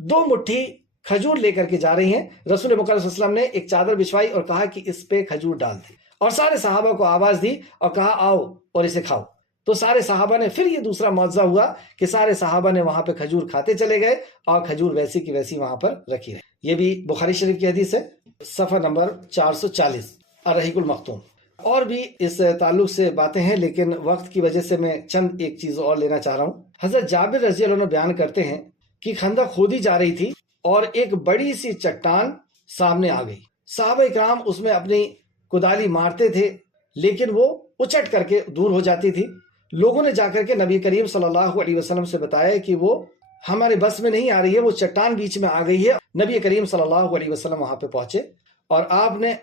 2 مٹھی کھجور لے کر کے جا رہی ہیں. رسول مکرم صلی اللہ علیہ وسلم نے ایک چادر بچھوائی اور کہا کہ اس پہ کھجور ڈال دے، اور سارے صحابہ کو آواز دی اور کہا آؤ اور اسے کھاؤ. تو سارے صحابہ نے، پھر یہ دوسرا معجزہ ہوا کہ سارے صحابہ نے وہاں پہ کھجور کھاتے چلے گئے اور کھجور ویسی کی ویسی وہاں پر رکھی رہی. یہ بھی بخاری شریف کی حدیث ہے، صفحہ نمبر 440 الرحیق المختوم. اور بھی اس تعلق سے باتیں ہیں لیکن وقت کی وجہ سے میں چند ایک چیز اور لینا چاہ رہا ہوں. حضرت جابر رضی اللہ عنہ بیان کرتے ہیں کہ خندق کھودی جا رہی تھی اور ایک بڑی سی چٹان سامنے آ گئی. صحابہ اکرام اس میں اپنی کدالی مارتے تھے لیکن وہ اچٹ کر کے دور ہو جاتی تھی. لوگوں نے جا کر کے نبی کریم صلی اللہ علیہ وسلم سے بتایا کہ وہ ہمارے بس میں نہیں آ رہی ہے، وہ چٹان بیچ میں آ گئی ہے. نبی کریم صلی اللہ علیہ وسلم وہاں پہ پہنچے اور آپ نے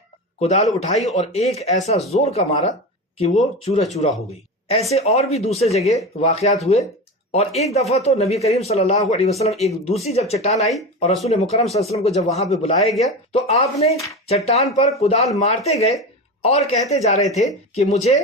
کدال اٹھائی اور ایک ایسا زور کا مارا کہ وہ چورا چورا ہو گئی. ایسے اور بھی دوسرے جگہ واقعات ہوئے، اور ایک دفعہ تو نبی کریم صلی اللہ علیہ وسلم ایک دوسری جب چٹان آئی اور رسول مکرم صلی اللہ علیہ وسلم کو جب وہاں پہ بلایا گیا تو آپ نے چٹان پر کدال مارتے گئے اور کہتے جا رہے تھے کہ مجھے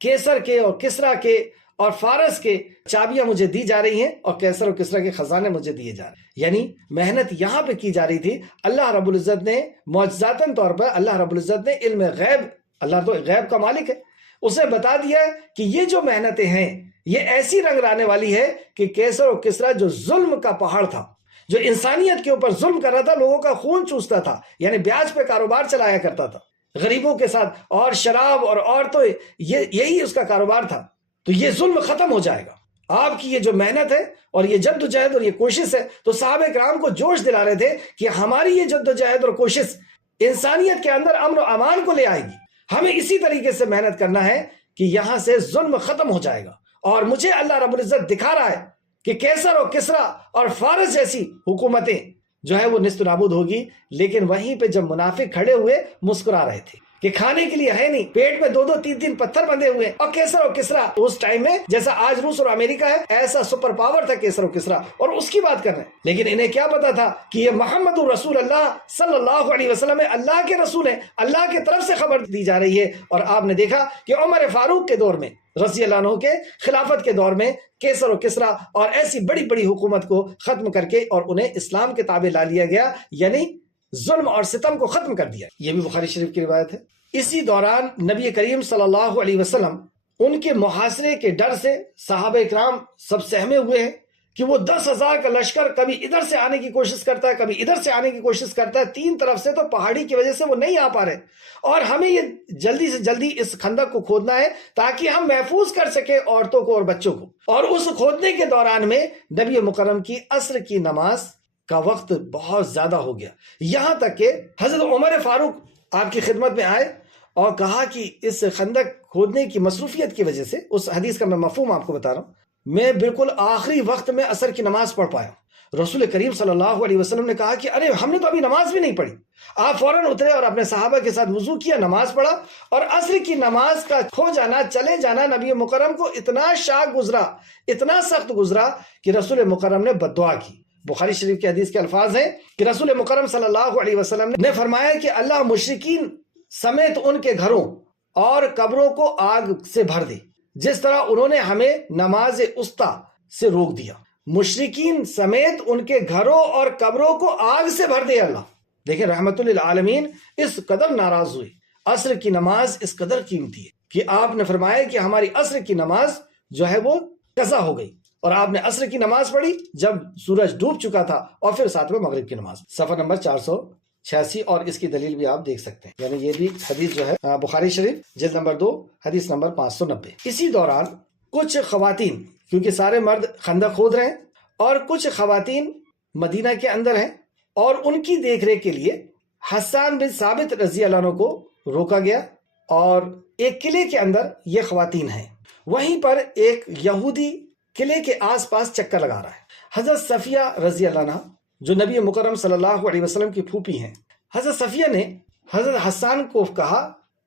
کیسر کے اور کسرا کے اور فارس کے چابیاں مجھے دی جا رہی ہیں اور کیسر اور کسرا کے خزانے مجھے دیے جا رہے ہیں. یعنی محنت یہاں پہ کی جا رہی تھی. اللہ رب العزت نے معجزاتاً طور پر، اللہ رب العزت نے علم غیب، اللہ تو غیب کا مالک ہے، اسے بتا دیا کہ یہ جو محنتیں ہیں یہ ایسی رنگ لانے والی ہے کہ کیسر اور کسرا جو ظلم کا پہاڑ تھا، جو انسانیت کے اوپر ظلم کر رہا تھا، لوگوں کا خون چوستا تھا، یعنی بیاج پہ کاروبار چلایا کرتا تھا غریبوں کے ساتھ، اور شراب اور عورتوں، یہی اس کا کاروبار تھا. تو یہ ظلم ختم ہو جائے گا. آپ کی یہ جو محنت ہے اور یہ جد و جہد اور یہ کوشش ہے، تو صحابہ کرام کو جوش دلا رہے تھے کہ ہماری یہ جد و جہد اور کوشش انسانیت کے اندر امن و امان کو لے آئے گی. ہمیں اسی طریقے سے محنت کرنا ہے کہ یہاں سے ظلم ختم ہو جائے گا. اور مجھے اللہ رب العزت دکھا رہا ہے کہ کیسر اور کسرا اور فارس جیسی حکومتیں جو ہے وہ نیست و نابود ہوگی. لیکن وہیں پہ جب منافق کھڑے ہوئے مسکرا رہے تھے، کہ کھانے کے لیے ہے نہیں، پیٹ میں 2-3 پتھر بندھے ہوئے ہیں، اور کیسر اور کسرا اس ٹائم میں جیسا آج روس اور امریکہ ہے ایسا سپر پاور تھا کیسر اور کسرا، اور اس کی بات کر رہے ہیں۔ لیکن انہیں کیا پتا تھا کہ یہ محمد رسول اللہ صلی اللہ علیہ وسلم اللہ کے رسول ہیں، اللہ کی طرف سے خبر دی جا رہی ہے۔ اور آپ نے دیکھا کہ عمر فاروق کے دور میں، رضی اللہ عنہ کے خلافت کے دور میں، کیسر اور کسرا اور ایسی بڑی بڑی حکومت کو ختم کر کے اور انہیں اسلام کے تابع لا لیا گیا، یعنی ظلم اور ستم کو ختم کر دیا۔ یہ بھی بخاری شریف کی روایت ہے۔ اسی دوران نبی کریم صلی اللہ علیہ وسلم ان کے محاصرے کے ڈر سے صحابہ اکرام سب سہمے ہوئے ہیں کہ وہ 10,000 کا لشکر کبھی ادھر سے آنے کی کوشش کرتا ہے، کبھی ادھر سے آنے کی کوشش کرتا ہے، 3 طرف سے تو پہاڑی کی وجہ سے وہ نہیں آ پا رہے، اور ہمیں یہ جلدی سے جلدی اس خندق کو کھودنا ہے تاکہ ہم محفوظ کر سکیں عورتوں کو اور بچوں کو۔ اور اس کھودنے کے دوران میں نبی مکرم کی عصر کی نماز کا وقت بہت زیادہ ہو گیا، یہاں تک کہ حضرت عمر فاروق آپ کی خدمت میں آئے اور کہا کہ اس خندق کھودنے کی مصروفیت کی وجہ سے، اس حدیث کا میں مفہوم آپ کو بتا رہا ہوں، میں بالکل آخری وقت میں عصر کی نماز پڑھ پایا۔ رسول کریم صلی اللہ علیہ وسلم نے کہا کہ ارے ہم نے تو ابھی نماز بھی نہیں پڑھی۔ آپ فوراً اترے اور اپنے صحابہ کے ساتھ وضو کیا، نماز پڑھا، اور عصر کی نماز کا کھو جانا، چلے جانا نبی مکرم کو اتنا شاق گزرا، اتنا سخت گزرا کہ رسول مکرم نے بد دعا کی۔ بخاری شریف کی حدیث کے الفاظ ہیں کہ رسول مکرم صلی اللہ علیہ وسلم نے فرمایا کہ اللہ مشرکین سمیت ان کے گھروں اور قبروں کو آگ سے بھر دے، جس طرح انہوں نے ہمیں نماز وسطیٰ سے روک دیا۔ مشرکین سمیت ان کے گھروں اور قبروں کو آگ سے بھر دے اللہ۔ دیکھیں رحمت للعالمین اس قدر ناراض ہوئے، عصر کی نماز اس قدر قیمتی ہے کہ آپ نے فرمایا کہ ہماری عصر کی نماز جو ہے وہ قضا ہو گئی، اور آپ نے عصر کی نماز پڑھی جب سورج ڈوب چکا تھا، اور پھر ساتھ میں مغرب کی نماز۔ صفحہ نمبر 486، اور اس کی دلیل بھی آپ دیکھ سکتے ہیں، یعنی یہ بھی حدیث جو ہے بخاری شریف جلد نمبر 2 حدیث نمبر 590۔ اسی دوران کچھ خواتین، کیونکہ سارے مرد خندق کھود رہے ہیں، اور کچھ خواتین مدینہ کے اندر ہیں، اور ان کی دیکھ ریکھ کے لیے حسان بن ثابت رضی اللہ عنہ کو روکا گیا، اور ایک قلعے کے اندر یہ خواتین ہیں۔ وہیں پر ایک یہودی قلعے کے آس پاس چکر لگا رہا ہے۔ حضرت صفیہ رضی اللہ عنہ جو نبی مکرم صلی اللہ علیہ وسلم کی پھوپھی ہیں، حضرت صفیہ نے حضرت حسان کو کہا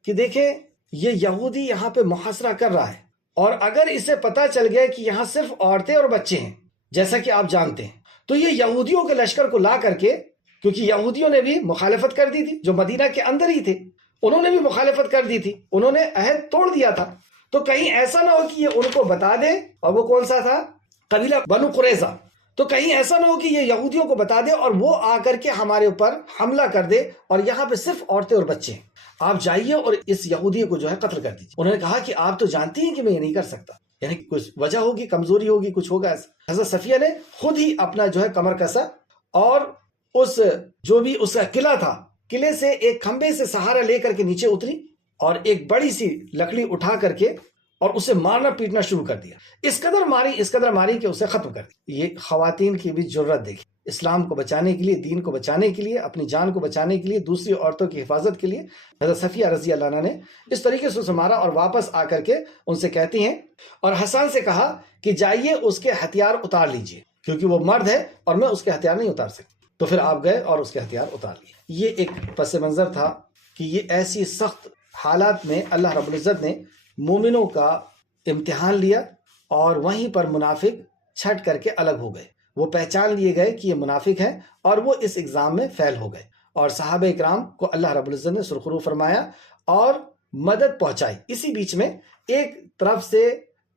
کہ دیکھیں یہ یہودی یہاں پہ محاصرہ کر رہا ہے، اور اگر اسے پتا چل گیا کہ یہاں صرف عورتیں اور بچے ہیں جیسا کہ آپ جانتے ہیں، تو یہ یہودیوں کے لشکر کو لا کر کے، کیونکہ یہودیوں نے بھی مخالفت کر دی تھی، جو مدینہ کے اندر ہی تھے انہوں نے بھی مخالفت کر دی تھی، انہوں نے عہد توڑ دیا تھا، تو کہیں ایسا نہ ہو کہ یہ ان کو بتا دے، اور وہ کون سا تھا؟ قبیلہ بنو قریظہ، تو کہیں ایسا نہ ہو کہ یہ یہودیوں کو بتا دے اور وہ آ کر کے ہمارے اوپر حملہ کر دے، اور یہاں پہ صرف عورتیں اور بچے ہیں، آپ جائیے اور اس یہودی کو جو ہے قتل کر دیجیے۔ انہوں نے کہا کہ آپ تو جانتی ہیں کہ میں یہ نہیں کر سکتا، یعنی کچھ وجہ ہوگی، کمزوری ہوگی، کچھ ہوگا ایسا۔ حضرت صفیہ نے خود ہی اپنا جو ہے کمر کسا، اور اس جو بھی اس کا قلعہ تھا، قلعے سے ایک کھمبے سے سہارا لے کر کے نیچے اتری، اور ایک بڑی سی لکڑی اٹھا کر کے اور اسے مارنا پیٹنا شروع کر دیا۔ اس قدر ماری کہ اسے ختم کر دیا۔ یہ خواتین کی بھی جرت دیکھی، اسلام کو بچانے کے لیے، دین کو بچانے کے لیے، اپنی جان کو بچانے کے لیے، دوسری عورتوں کی حفاظت کے لیے حضرت صفیہ رضی اللہ عنہ نے اس طریقے سے اسے مارا، اور واپس آ کر کے ان سے کہتی ہیں، اور حسان سے کہا کہ جائیے اس کے ہتھیار اتار لیجئے، کیونکہ وہ مرد ہے اور میں اس کے ہتھیار نہیں اتار سکتی۔ تو پھر آپ گئے اور اس کے ہتھیار اتار لیے۔ یہ ایک پس منظر تھا کہ یہ ایسی سخت حالات میں اللہ رب العزت نے مومنوں کا امتحان لیا، اور وہیں پر منافق چھٹ کر کے الگ ہو گئے، وہ پہچان لیے گئے کہ یہ منافق ہیں، اور وہ اس ایگزام میں فیل ہو گئے، اور صحابہ اکرام کو اللہ رب العزت نے سرخرو فرمایا اور مدد پہنچائی۔ اسی بیچ میں ایک طرف سے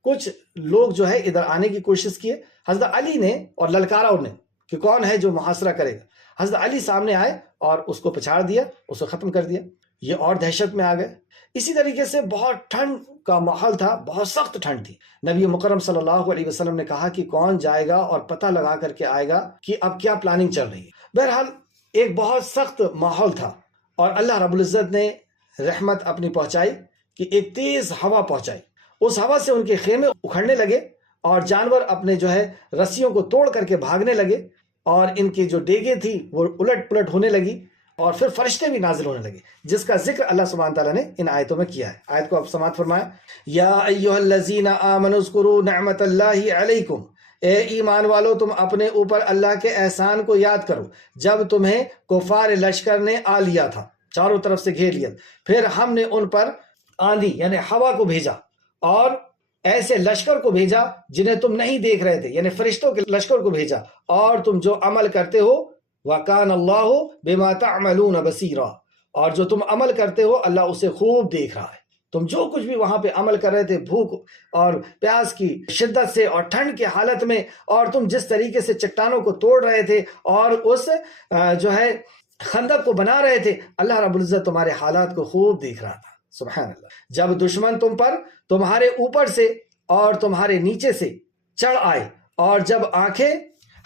کچھ لوگ جو ہے ادھر آنے کی کوشش کیے، حضرت علی نے، اور للکارا انہیں کہ کون ہے جو محاصرہ کرے گا۔ حضرت علی سامنے آئے اور اس کو پچھاڑ دیا، اس کو ختم کر دیا۔ یہ اور دہشت میں آ گئے۔ اسی طریقے سے بہت ٹھنڈ کا ماحول تھا، بہت سخت ٹھنڈ تھی۔ نبی مکرم صلی اللہ علیہ وسلم نے کہا کہ کون جائے گا اور پتہ لگا کر کے آئے گا کہ اب کیا پلاننگ چل رہی ہے۔ بہرحال ایک بہت سخت ماحول تھا، اور اللہ رب العزت نے رحمت اپنی پہنچائی کہ ایک تیز ہوا پہنچائی، اس ہوا سے ان کے خیمے اکھڑنے لگے، اور جانور اپنے جو ہے رسیوں کو توڑ کر کے بھاگنے لگے، اور ان کی جو ڈیگیں تھی وہ الٹ پلٹ ہونے لگی، اور پھر فرشتے بھی نازل ہونے لگے، جس کا ذکر اللہ سبحانہ تعالیٰ نے ان آیتوں میں کیا ہے۔ آیت کو آپ سماعت فرمائیں، یا ایھا الذین آمنوا اذکروا نعمت اللہ علیکم، اے ایمان والو تم اپنے اوپر اللہ کے احسان کو یاد کرو، جب تمہیں کفار لشکر نے آ لیا تھا، چاروں طرف سے گھیر لیا. پھر ہم نے ان پر آندھی یعنی ہوا کو بھیجا اور ایسے لشکر کو بھیجا جنہیں تم نہیں دیکھ رہے تھے، یعنی فرشتوں کے لشکر کو بھیجا، اور تم جو عمل کرتے ہو وَكَانَ اللَّهُ بِمَا تَعْمَلُونَ بَصِيرًا، اور جو تم عمل کرتے ہو اللہ اسے خوب دیکھ رہا ہے. تم جو کچھ بھی وہاں پہ عمل کر رہے تھے، بھوک اور پیاس کی شدت سے اور ٹھنڈ کی حالت میں، اور تم جس طریقے سے چٹانوں کو توڑ رہے تھے اور اس جو ہے خندق کو بنا رہے تھے، اللہ رب العزت تمہارے حالات کو خوب دیکھ رہا تھا. سبحان اللہ. جب دشمن تم پر تمہارے اوپر سے اور تمہارے نیچے سے چڑھ آئے، اور جب آنکھیں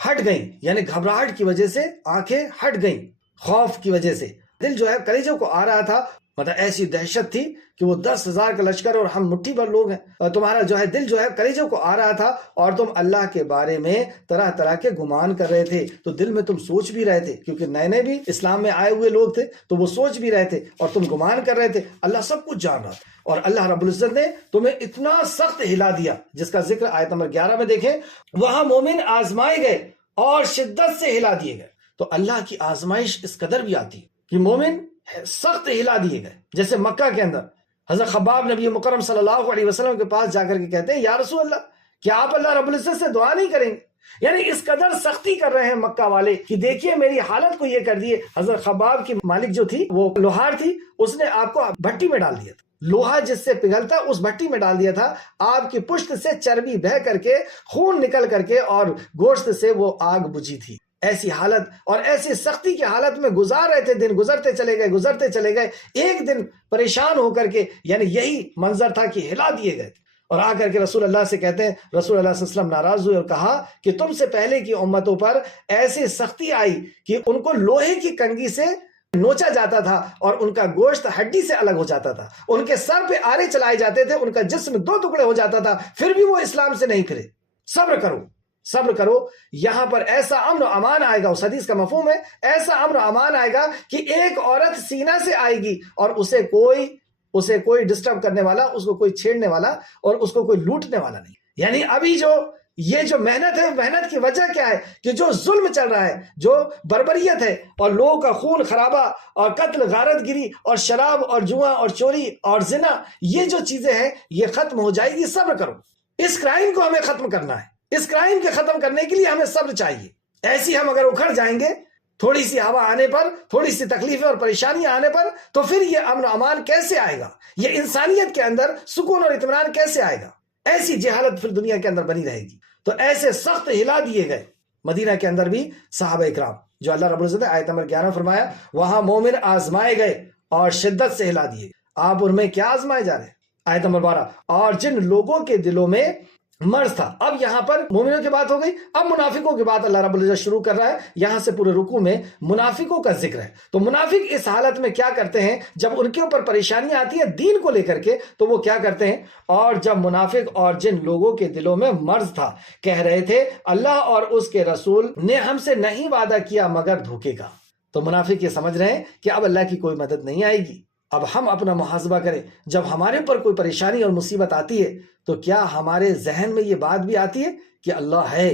ہٹ گئیں، یعنی گھبراہٹ کی وجہ سے آنکھیں ہٹ گئیں، خوف کی وجہ سے دل جو ہے کلیجوں کو آ رہا تھا، مطلب ایسی دہشت تھی کہ وہ 10,000 کا لشکر اور ہم مٹھی بھر لوگ ہیں، اور تمہارا جو ہے دل جو ہے کلیجوں کو آ رہا تھا، اور تم اللہ کے بارے میں طرح طرح کے گمان کر رہے تھے. تو دل میں تم سوچ بھی رہے تھے، کیونکہ نئے نئے بھی اسلام میں آئے ہوئے لوگ تھے، تو وہ سوچ بھی رہے تھے اور تم گمان کر رہے تھے. اللہ سب کچھ جان رہا تھا، اور اللہ رب العزت نے تمہیں اتنا سخت ہلا دیا، جس کا ذکر آیت نمبر 11 میں دیکھیں. وہاں مومن آزمائے گئے اور شدت سے ہلا دیے گئے. تو اللہ کی آزمائش اس قدر بھی آتی ہے کہ مومن سخت ہلا دیے گئے. جیسے مکہ کے اندر حضرت خباب نبی مکرم صلی اللہ علیہ وسلم کے پاس جا کر کے کہتے ہیں، یا رسول اللہ، کیا آپ اللہ رب العزت سے دعا نہیں کریں گے؟ یعنی اس قدر سختی کر رہے ہیں مکہ والے کہ دیکھیے میری حالت کو یہ کر دیے. حضرت خباب کی مالک جو تھی وہ لوہار تھی، اس نے آپ کو بھٹی میں ڈال دیا تھا. لوہا جس سے پگھلتا اس بھٹی میں ڈال دیا تھا. آپ کی پشت سے چربی بہہ کر کے، خون نکل کر کے، اور گوشت سے وہ آگ بجھی تھی. ایسی حالت اور ایسی سختی کی حالت میں گزار رہے تھے. دن گزرتے چلے گئے. ایک دن پریشان ہو کر کے، یعنی یہی منظر تھا کہ ہلا دیے گئے، اور آ کر کے رسول اللہ سے کہتے ہیں، رسول اللہ صلی اللہ علیہ وسلم ناراض ہوئے اور کہا کہ تم سے پہلے کی امتوں پر ایسی سختی آئی کہ ان کو لوہے کی کنگھی سے نوچا جاتا تھا اور ان کا گوشت ہڈی سے الگ ہو جاتا تھا، ان کے سر پہ آرے چلائے جاتے تھے، ان کا جسم 2 ٹکڑے ہو جاتا تھا، پھر بھی وہ اسلام سے نہیں پھرے. صبر کرو، یہاں پر ایسا امن و امان آئے گا. اس حدیث کا مفہوم ہے ایسا امن و امان آئے گا کہ ایک عورت سینہ سے آئے گی اور اسے کوئی ڈسٹرب کرنے والا، اس کو کوئی چھیڑنے والا اور اس کو کوئی لوٹنے والا نہیں. یعنی ابھی یہ جو محنت ہے، محنت کی وجہ کیا ہے کہ جو ظلم چل رہا ہے، جو بربریت ہے اور لوگوں کا خون خرابہ اور قتل، غارت گری اور شراب اور جوا اور چوری اور زنا، یہ جو چیزیں ہیں یہ ختم ہو جائے گی. صبر کرو، اس کرائم کو ہمیں ختم کرنا ہے. اس کرائم کے ختم کرنے کے لیے ہمیں صبر چاہیے. ایسی ہم اگر اکھڑ جائیں گے تھوڑی سی ہوا آنے پر، تھوڑی سی تکلیفیں اور پریشانیاں آنے پر، تو پھر یہ امن و امان کیسے آئے گا؟ یہ انسانیت کے اندر سکون اور اطمینان کیسے آئے گا؟ ایسی جہالت پھر دنیا کے اندر بنی رہے گی. تو ایسے سخت ہلا دیے گئے. مدینہ کے اندر بھی صحابہ اکرام جو اللہ رب العزت نے آیت نمبر 11 فرمایا، وہاں مومن آزمائے گئے اور شدت سے ہلا دیے. آپ ان میں کیا آزمائے جا رہے ہیں؟ آیت نمبر 12، اور جن لوگوں کے دلوں میں مرض تھا. اب یہاں پر مومنوں کی بات ہو گئی، اب منافقوں کی بات اللہ رب العزت شروع کر رہا ہے. یہاں سے پورے رکوع میں منافقوں کا ذکر ہے. تو منافق اس حالت میں کیا کرتے ہیں جب ان کے اوپر پریشانیاں آتی ہیں دین کو لے کر کے، تو وہ کیا کرتے ہیں؟ اور جب منافق اور جن لوگوں کے دلوں میں مرض تھا، کہہ رہے تھے اللہ اور اس کے رسول نے ہم سے نہیں وعدہ کیا مگر دھوکے کا. تو منافق یہ سمجھ رہے ہیں کہ اب اللہ کی کوئی مدد نہیں آئے گی. اب ہم اپنا محاسبہ کریں، جب ہمارے اوپر کوئی پریشانی اور مصیبت آتی ہے تو کیا ہمارے ذہن میں یہ بات بھی آتی ہے کہ اللہ ہے،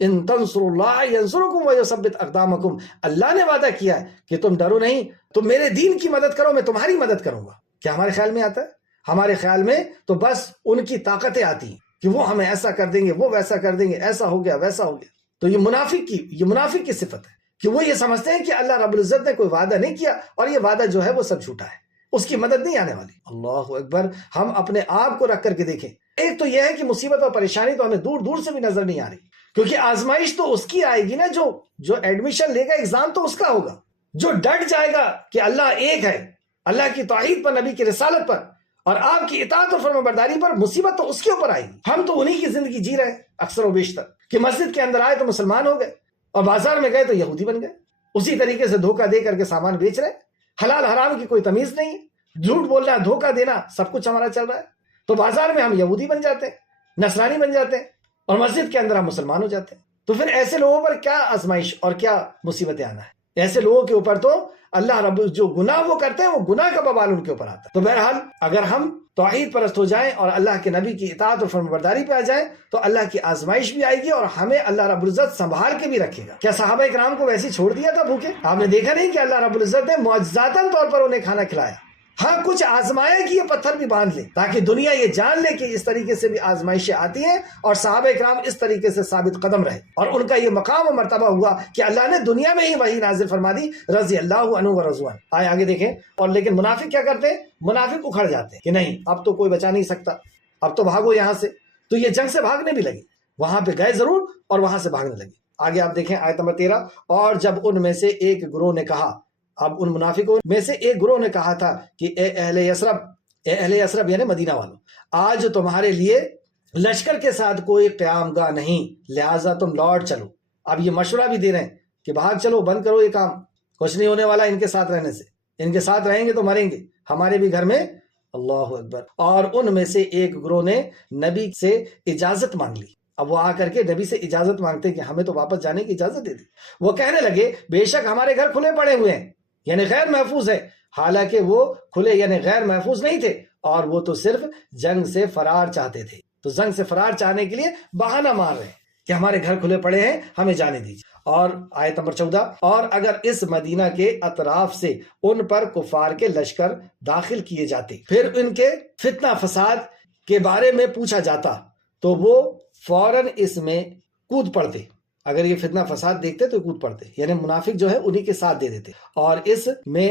ان تنصروا اللہ ینصرکم ویثبت اقدامکم، اللہ نے وعدہ کیا ہے کہ تم ڈرو نہیں، تم میرے دین کی مدد کرو، میں تمہاری مدد کروں گا. کیا ہمارے خیال میں آتا ہے؟ ہمارے خیال میں تو بس ان کی طاقتیں آتی ہیں کہ وہ ہمیں ایسا کر دیں گے، وہ ویسا کر دیں گے، ایسا ہو گیا ویسا ہو گیا. تو یہ منافق کی صفت ہے کہ وہ یہ سمجھتے ہیں کہ اللہ رب العزت نے کوئی وعدہ نہیں کیا اور یہ وعدہ جو ہے وہ سب جھوٹا ہے، اس کی مدد نہیں آنے والی. اللہ اکبر. ہم اپنے آپ کو رکھ کر کے دیکھیں. ایک تو یہ ہے کہ مصیبت اور پریشانی تو ہمیں دور دور سے بھی نظر نہیں آ رہی، کیونکہ آزمائش تو اس کی آئے گی نا جو ایڈمیشن لے گا، ایگزام تو اس کا ہوگا، جو ڈٹ جائے گا کہ اللہ ایک ہے، اللہ کی توحید پر، نبی کی رسالت پر اور آپ کی اطاعت اور فرمانبرداری پر. مصیبت تو اس کے اوپر آئے گی. ہم تو انہی کی زندگی جی رہے ہیں اکثر و بیشتر، کہ مسجد کے اندر آئے تو مسلمان ہو گئے اور بازار میں گئے تو یہودی بن گئے. اسی طریقے سے دھوکہ دے کر کے سامان بیچ رہے، حلال حرام کی کوئی تمیز نہیں ہے، جھوٹ بولنا، دھوکہ دینا، سب کچھ ہمارا چل رہا ہے. تو بازار میں ہم یہودی بن جاتے ہیں، نصرانی بن جاتے ہیں، اور مسجد کے اندر ہم مسلمان ہو جاتے ہیں. تو پھر ایسے لوگوں پر کیا آزمائش اور کیا مصیبتیں آنا ہے؟ ایسے لوگوں کے اوپر تو اللہ رب جو گناہ وہ کرتے ہیں وہ گناہ کا ببال ان کے اوپر آتا ہے. تو بہرحال اگر ہم توحید پرست ہو جائیں اور اللہ کے نبی کی اطاعت اور فرمانبرداری پہ آ جائیں تو اللہ کی آزمائش بھی آئے گی اور ہمیں اللہ رب العزت سنبھال کے بھی رکھے گا۔ کیا صحابہ کرام کو ویسے چھوڑ دیا تھا بھوکے؟ آپ نے دیکھا نہیں کہ اللہ رب العزت نے معجزاتاً طور پر انہیں کھانا کھلایا؟ ہاں کچھ آزمایا کہ یہ پتھر بھی باندھ لے، تاکہ دنیا یہ جان لے کہ اس طریقے سے بھی آزمائشیں آتی ہیں، اور صحابہ کرام اس طریقے سے ثابت قدم رہے اور ان کا یہ مقام و مرتبہ ہوا کہ اللہ نے دنیا میں ہی وہی نازل فرما دی، رضی اللہ عنہ و رضوان۔ آگے دیکھیں۔ اور لیکن منافق کیا کرتے ہیں؟ منافق اکھڑ جاتے ہیں کہ نہیں اب تو کوئی بچا نہیں سکتا، اب تو بھاگو یہاں سے۔ تو یہ جنگ سے بھاگنے بھی لگے، وہاں پہ گئے ضرور اور وہاں سے بھاگنے لگے۔ آگے آپ دیکھیں آیت نمبر 13۔ اور جب ان میں سے ایک گروہ نے کہا، اب ان منافقوں میں سے ایک گروہ نے کہا تھا کہ اے اہل یثرب یعنی مدینہ والوں، آج تمہارے لیے لشکر کے ساتھ کوئی قیام گاہ نہیں، لہٰذا تم لوٹ چلو۔ اب یہ مشورہ بھی دے رہے ہیں کہ بھاگ چلو، بند کرو یہ کام، کچھ نہیں ہونے والا ان کے ساتھ رہنے سے، ان کے ساتھ رہیں گے تو مریں گے، ہمارے بھی گھر میں۔ اللہ اکبر۔ اور ان میں سے ایک گروہ نے نبی سے اجازت مانگ لی۔ اب وہ آ کر کے نبی سے اجازت مانگتے کہ ہمیں تو واپس جانے کی اجازت دے دی۔ وہ کہنے لگے بے شک ہمارے گھر کھلے پڑے ہوئے ہیں، یعنی غیر محفوظ ہے، حالانکہ وہ کھلے یعنی غیر محفوظ نہیں تھے، اور وہ تو صرف جنگ سے فرار چاہتے تھے۔ تو جنگ سے فرار چاہنے کے لیے بہانہ مار رہے ہیں کہ ہمارے گھر کھلے پڑے ہیں، ہمیں جانے دیجیے۔ اور آیت نمبر 14۔ اور اگر اس مدینہ کے اطراف سے ان پر کفار کے لشکر داخل کیے جاتے، پھر ان کے فتنہ فساد کے بارے میں پوچھا جاتا تو وہ فوراً اس میں کود پڑتے۔ اگر یہ فتنہ فساد دیکھتے تو کود پڑتے، یعنی منافق جو ہے انہی کے ساتھ دے دیتے، اور اس میں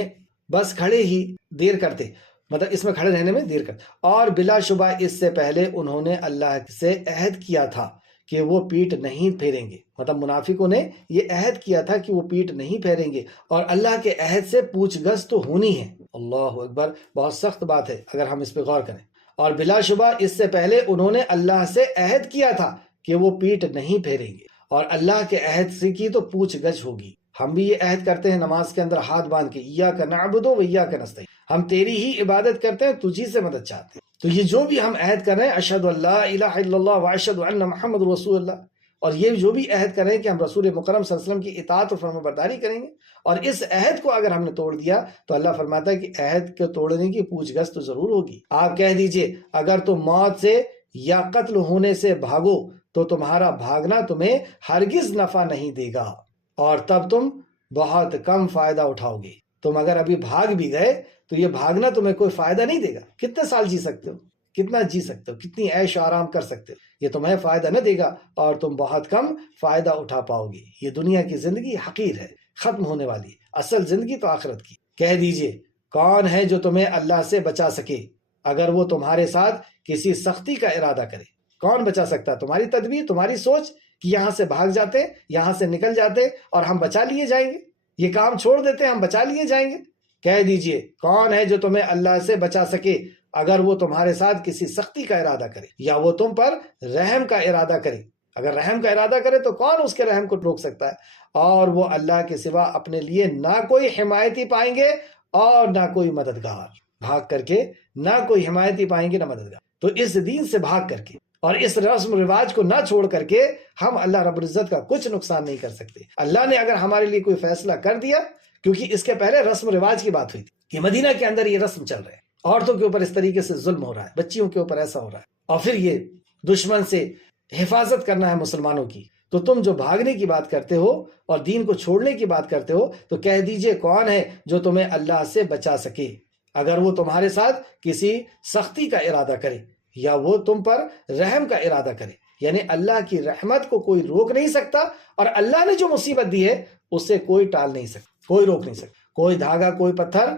بس کھڑے ہی دیر کرتے، مطلب اس میں کھڑے رہنے میں دیر کرتے۔ اور بلا شبہ اس سے پہلے انہوں نے اللہ سے عہد کیا تھا کہ وہ پیٹ نہیں پھیریں گے، مطلب منافقوں نے یہ عہد کیا تھا کہ وہ پیٹ نہیں پھیریں گے، اور اللہ کے عہد سے پوچھ گچھ تو ہونی ہے۔ اللہ اکبر، بہت سخت بات ہے اگر ہم اس پہ غور کریں۔ اور بلا شبہ اس سے پہلے انہوں نے اللہ سے عہد کیا تھا کہ وہ پیٹ نہیں پھیریں گے، اور اللہ کے عہد سے کی تو پوچھ گچھ ہوگی۔ ہم بھی یہ عہد کرتے ہیں نماز کے اندر ہاتھ باندھ کے، ایاک نعبد و ایاک نستعین، ہم تیری ہی عبادت کرتے ہیں، تجھی سے مدد چاہتے ہیں۔ تو یہ جو بھی ہم عہد کر رہے ہیں، اشہد ان لا الہ الا اللہ واشہد ان محمد رسول اللہ، اور یہ جو بھی عہد کر رہے ہیں کہ ہم رسول مکرم صلی اللہ علیہ وسلم کی اطاعت اور فرمانبرداری کریں گے، اور اس عہد کو اگر ہم نے توڑ دیا تو اللہ فرماتا ہے کہ عہد کے توڑنے کی پوچھ گچھ تو ضرور ہوگی۔ آپ کہہ دیجئے اگر تم موت سے یا قتل ہونے سے بھاگو تو تمہارا بھاگنا تمہیں ہرگز نفع نہیں دے گا، اور تب تم بہت کم فائدہ اٹھاؤ گے۔ تم اگر ابھی بھاگ بھی گئے تو یہ بھاگنا تمہیں کوئی فائدہ نہیں دے گا۔ کتنے سال جی سکتے ہو، کتنا جی سکتے ہو، کتنی عیش و آرام کر سکتے ہو، یہ تمہیں فائدہ نہ دے گا، اور تم بہت کم فائدہ اٹھا پاؤ گے۔ یہ دنیا کی زندگی حقیر ہے، ختم ہونے والی ہے، اصل زندگی تو آخرت کی۔ کہہ دیجئے کون ہے جو تمہیں اللہ سے بچا سکے اگر وہ تمہارے ساتھ کسی سختی کا ارادہ کرے؟ کون بچا سکتا ہے؟ تمہاری تدبیر، تمہاری سوچ کہ یہاں سے بھاگ جاتے، یہاں سے نکل جاتے اور ہم بچا لیے جائیں گے، یہ کام چھوڑ دیتے ہم بچا لیے جائیں گے۔ کہہ دیجئے کون ہے جو تمہیں اللہ سے بچا سکے اگر وہ تمہارے ساتھ کسی سختی کا ارادہ کرے یا وہ تم پر رحم کا ارادہ کرے؟ اگر رحم کا ارادہ کرے تو کون اس کے رحم کو روک سکتا ہے؟ اور وہ اللہ کے سوا اپنے لیے نہ کوئی حمایتی پائیں گے اور نہ کوئی مددگار۔ بھاگ کر کے نہ کوئی حمایتی پائیں گے نہ مددگار۔ تو اس دین سے بھاگ کر کے اور اس رسم و رواج کو نہ چھوڑ کر کے ہم اللہ رب العزت کا کچھ نقصان نہیں کر سکتے۔ اللہ نے اگر ہمارے لیے کوئی فیصلہ کر دیا، کیونکہ اس کے پہلے رسم و رواج کی بات ہوئی تھی کہ مدینہ کے اندر یہ رسم چل رہا ہے، عورتوں کے اوپر اس طریقے سے ظلم ہو رہا ہے، بچیوں کے اوپر ایسا ہو رہا ہے، اور پھر یہ دشمن سے حفاظت کرنا ہے مسلمانوں کی، تو تم جو بھاگنے کی بات کرتے ہو اور دین کو چھوڑنے کی بات کرتے ہو، تو کہہ دیجئے کون ہے جو تمہیں اللہ سے بچا سکے اگر وہ تمہارے ساتھ کسی سختی کا ارادہ کرے یا وہ تم پر رحم کا ارادہ کرے؟ یعنی اللہ کی رحمت کو کوئی روک نہیں سکتا، اور اللہ نے جو مصیبت دی ہے اسے کوئی ٹال نہیں سکتا، کوئی روک نہیں سکتا، کوئی دھاگا، کوئی پتھر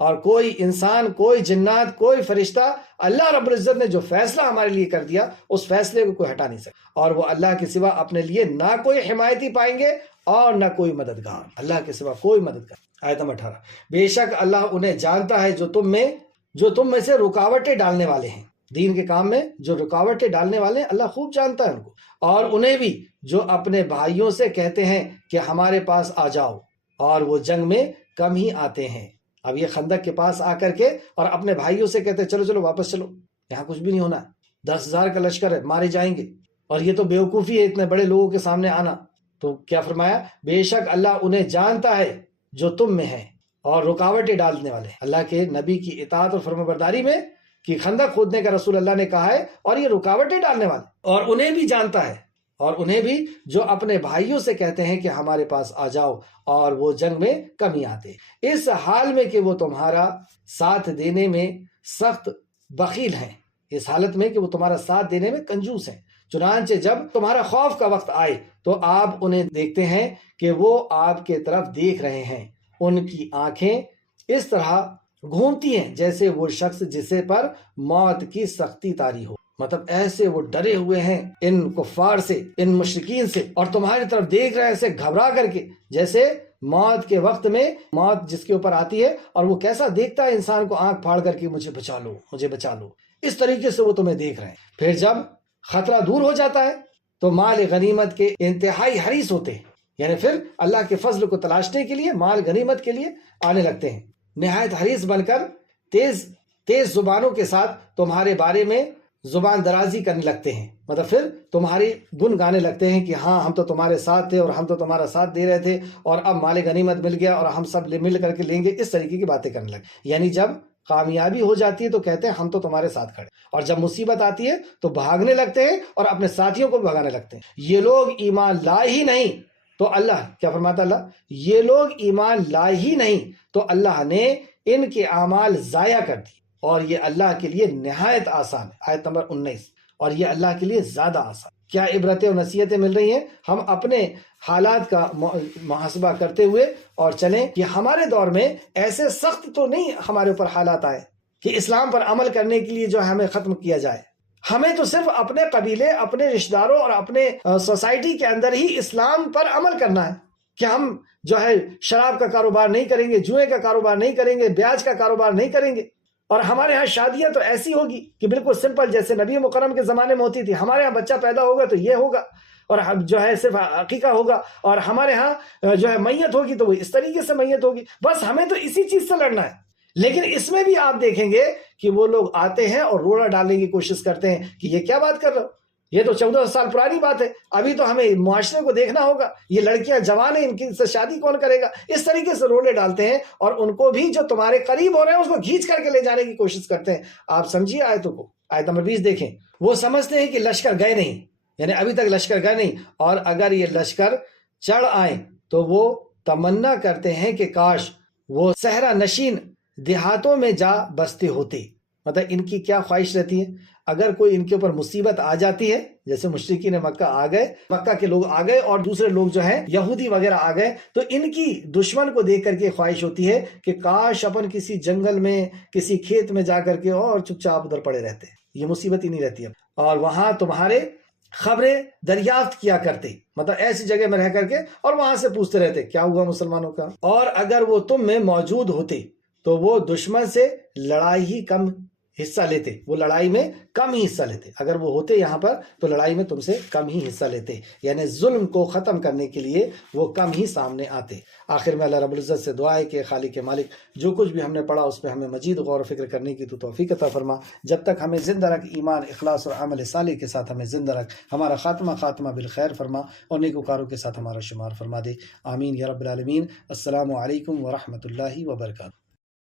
اور کوئی انسان، کوئی جنات، کوئی فرشتہ، اللہ رب العزت نے جو فیصلہ ہمارے لیے کر دیا اس فیصلے کو کوئی ہٹا نہیں سکتا، اور وہ اللہ کے سوا اپنے لیے نہ کوئی حمایتی پائیں گے اور نہ کوئی مددگار، اللہ کے سوا کوئی مددگار۔ آیت نمبر 18۔ بے شک اللہ انہیں جانتا ہے جو تم میں سے رکاوٹیں ڈالنے والے ہیں، دین کے کام میں جو رکاوٹیں ڈالنے والے ہیں اللہ خوب جانتا ہے ان کو، اور انہیں بھی جو اپنے بھائیوں سے کہتے ہیں کہ ہمارے پاس آ جاؤ، اور وہ جنگ میں کم ہی آتے ہیں۔ اب یہ خندق کے پاس آ کر کے اور اپنے بھائیوں سے کہتے ہیں چلو چلو واپس چلو، یہاں کچھ بھی نہیں ہونا، 10,000 کا لشکر ہے، مارے جائیں گے، اور یہ تو بیوقوفی ہے اتنے بڑے لوگوں کے سامنے آنا۔ تو کیا فرمایا؟ بے شک اللہ انہیں جانتا ہے جو تم میں ہیں اور رکاوٹیں ڈالنے والے ہیں۔ اللہ کے نبی کی اطاعت اور فرمانبرداری میں کہ خندق کھودنے کا رسول اللہ نے کہا ہے، اور یہ رکاوٹیں ڈالنے والے، اور انہیں بھی جانتا ہے، اور انہیں بھی جو اپنے بھائیوں سے کہتے ہیں کہ ہمارے پاس آ جاؤ، اور وہ جنگ میں کمی آتے، اس حال میں کہ وہ تمہارا ساتھ دینے میں سخت بخیل ہیں، اس حالت میں کہ وہ تمہارا ساتھ دینے میں کنجوس ہیں۔ چنانچہ جب تمہارا خوف کا وقت آئے تو آپ انہیں دیکھتے ہیں کہ وہ آپ کے طرف دیکھ رہے ہیں، ان کی آنکھیں اس طرح گھومتی ہیں جیسے وہ شخص جسے پر موت کی سختی طاری ہو، مطلب ایسے وہ ڈرے ہوئے ہیں ان کفار سے، ان مشرکین سے، اور تمہاری طرف دیکھ رہے ہیں ایسے گھبرا کر کے، جیسے موت کے وقت میں موت جس کے اوپر آتی ہے اور وہ کیسا دیکھتا ہے انسان کو آنکھ پھاڑ کر کے، مجھے بچا لو، مجھے بچا لو، اس طریقے سے وہ تمہیں دیکھ رہے ہیں۔ پھر جب خطرہ دور ہو جاتا ہے تو مال غنیمت کے انتہائی حریص ہوتے ہیں، یعنی پھر اللہ کے فضل کو تلاشنے کے لیے مال غنیمت کے لیے آنے لگتے ہیں، نہایت حریص بن کر تیز زبانوں کے ساتھ تمہارے بارے میں زبان درازی کرنے لگتے ہیں، مطلب پھر تمہاری گن گانے لگتے ہیں کہ ہاں ہم تو تمہارے ساتھ تھے اور ہم تو تمہارا ساتھ دے رہے تھے، اور اب مال غنیمت مل گیا اور ہم سب مل کر کے لیں گے، اس طریقے کی باتیں کرنے لگے۔ یعنی جب کامیابی ہو جاتی ہے تو کہتے ہیں ہم تو تمہارے ساتھ کھڑے، اور جب مصیبت آتی ہے تو بھاگنے لگتے ہیں اور اپنے ساتھیوں کو بھی بھگانے لگتے ہیں۔ یہ لوگ ایمان لائے ہی نہیں تو اللہ کیا فرماتا، اللہ یہ لوگ ایمان لائے ہی نہیں تو اللہ نے ان کے اعمال ضائع کر دی، اور یہ اللہ کے لیے نہایت آسان ہے۔ آیت نمبر 19، اور یہ اللہ کے لیے زیادہ آسان۔ کیا عبرتیں اور نصیحتیں مل رہی ہیں؟ ہم اپنے حالات کا محاسبہ کرتے ہوئے اور چلیں کہ ہمارے دور میں ایسے سخت تو نہیں ہمارے اوپر حالات آئے کہ اسلام پر عمل کرنے کے لیے جو ہے ہمیں ختم کیا جائے۔ ہمیں تو صرف اپنے قبیلے، اپنے رشتہ داروں اور اپنے سوسائٹی کے اندر ہی اسلام پر عمل کرنا ہے، کہ ہم جو ہے شراب کا کاروبار نہیں کریں گے، جوئے کا کاروبار نہیں کریں گے، بیاج کا کاروبار نہیں کریں گے، اور ہمارے ہاں شادیاں تو ایسی ہوگی کہ بالکل سمپل جیسے نبی مکرم کے زمانے میں ہوتی تھی، ہمارے ہاں بچہ پیدا ہوگا تو یہ ہوگا، اور جو ہے صرف عقیقہ ہوگا، اور ہمارے ہاں جو ہے میت ہوگی تو وہ اس طریقے سے میت ہوگی، بس ہمیں تو اسی چیز سے لڑنا ہے۔ لیکن اس میں بھی آپ دیکھیں گے کہ وہ لوگ آتے ہیں اور روڑا ڈالنے کی کوشش کرتے ہیں کہ یہ کیا بات کر رہے ہو، یہ تو 14 سال پرانی بات ہے، ابھی تو ہمیں معاشرے کو دیکھنا ہوگا، یہ لڑکیاں جوان ہیں، ان کی سے شادی کون کرے گا، اس طریقے سے روڑے ڈالتے ہیں، اور ان کو بھی جو تمہارے قریب ہو رہے ہیں اس کو کھینچ کر کے لے جانے کی کوشش کرتے ہیں۔ آپ سمجھیے آیتوں کو، آیت نمبر 20 دیکھیں، وہ سمجھتے ہیں کہ لشکر گئے نہیں، یعنی ابھی تک لشکر گئے نہیں، اور اگر یہ لشکر چڑھ آئیں تو وہ تمنا کرتے ہیں کہ کاش وہ صحرا نشین دیہاتوں میں جا بستے ہوتے، مطلب ان کی کیا خواہش رہتی ہے، اگر کوئی ان کے اوپر مصیبت آ جاتی ہے، جیسے مشرکین مکہ آ گئے، مکہ کے لوگ آ گئے اور دوسرے لوگ جو ہیں یہودی وغیرہ آ گئے، تو ان کی دشمن کو دیکھ کر کے خواہش ہوتی ہے کہ کاش اپن کسی جنگل میں، کسی کھیت میں جا کر کے اور چپ چاپ ادھر پڑے رہتے، یہ مصیبت ہی نہیں رہتی اب، اور وہاں تمہارے خبریں دریافت کیا کرتے، مطلب ایسی جگہ میں رہ کر کے اور وہاں سے پوچھتے رہتے کیا ہوا مسلمانوں کا، اور اگر وہ تم میں موجود ہوتے تو وہ دشمن سے لڑائی ہی کم حصہ لیتے، وہ لڑائی میں کم ہی حصہ لیتے، اگر وہ ہوتے یہاں پر تو لڑائی میں تم سے کم ہی حصہ لیتے، یعنی ظلم کو ختم کرنے کے لیے وہ کم ہی سامنے آتے۔ آخر میں اللہ رب العزت سے دعا ہے کہ خالق مالک جو کچھ بھی ہم نے پڑھا اس پہ ہمیں مزید غور و فکر کرنے کی تو توفیق عطا فرما، جب تک ہمیں زندہ رکھ ایمان، اخلاص اور عمل صالح کے ساتھ ہمیں زندہ رکھ، ہمارا خاتمہ بالخیر فرما، اور نیکوکاروں کے ساتھ ہمارا شمار فرما دے، آمین یا رب العالمین۔ السلام علیکم ورحمۃ اللہ وبرکاتہ۔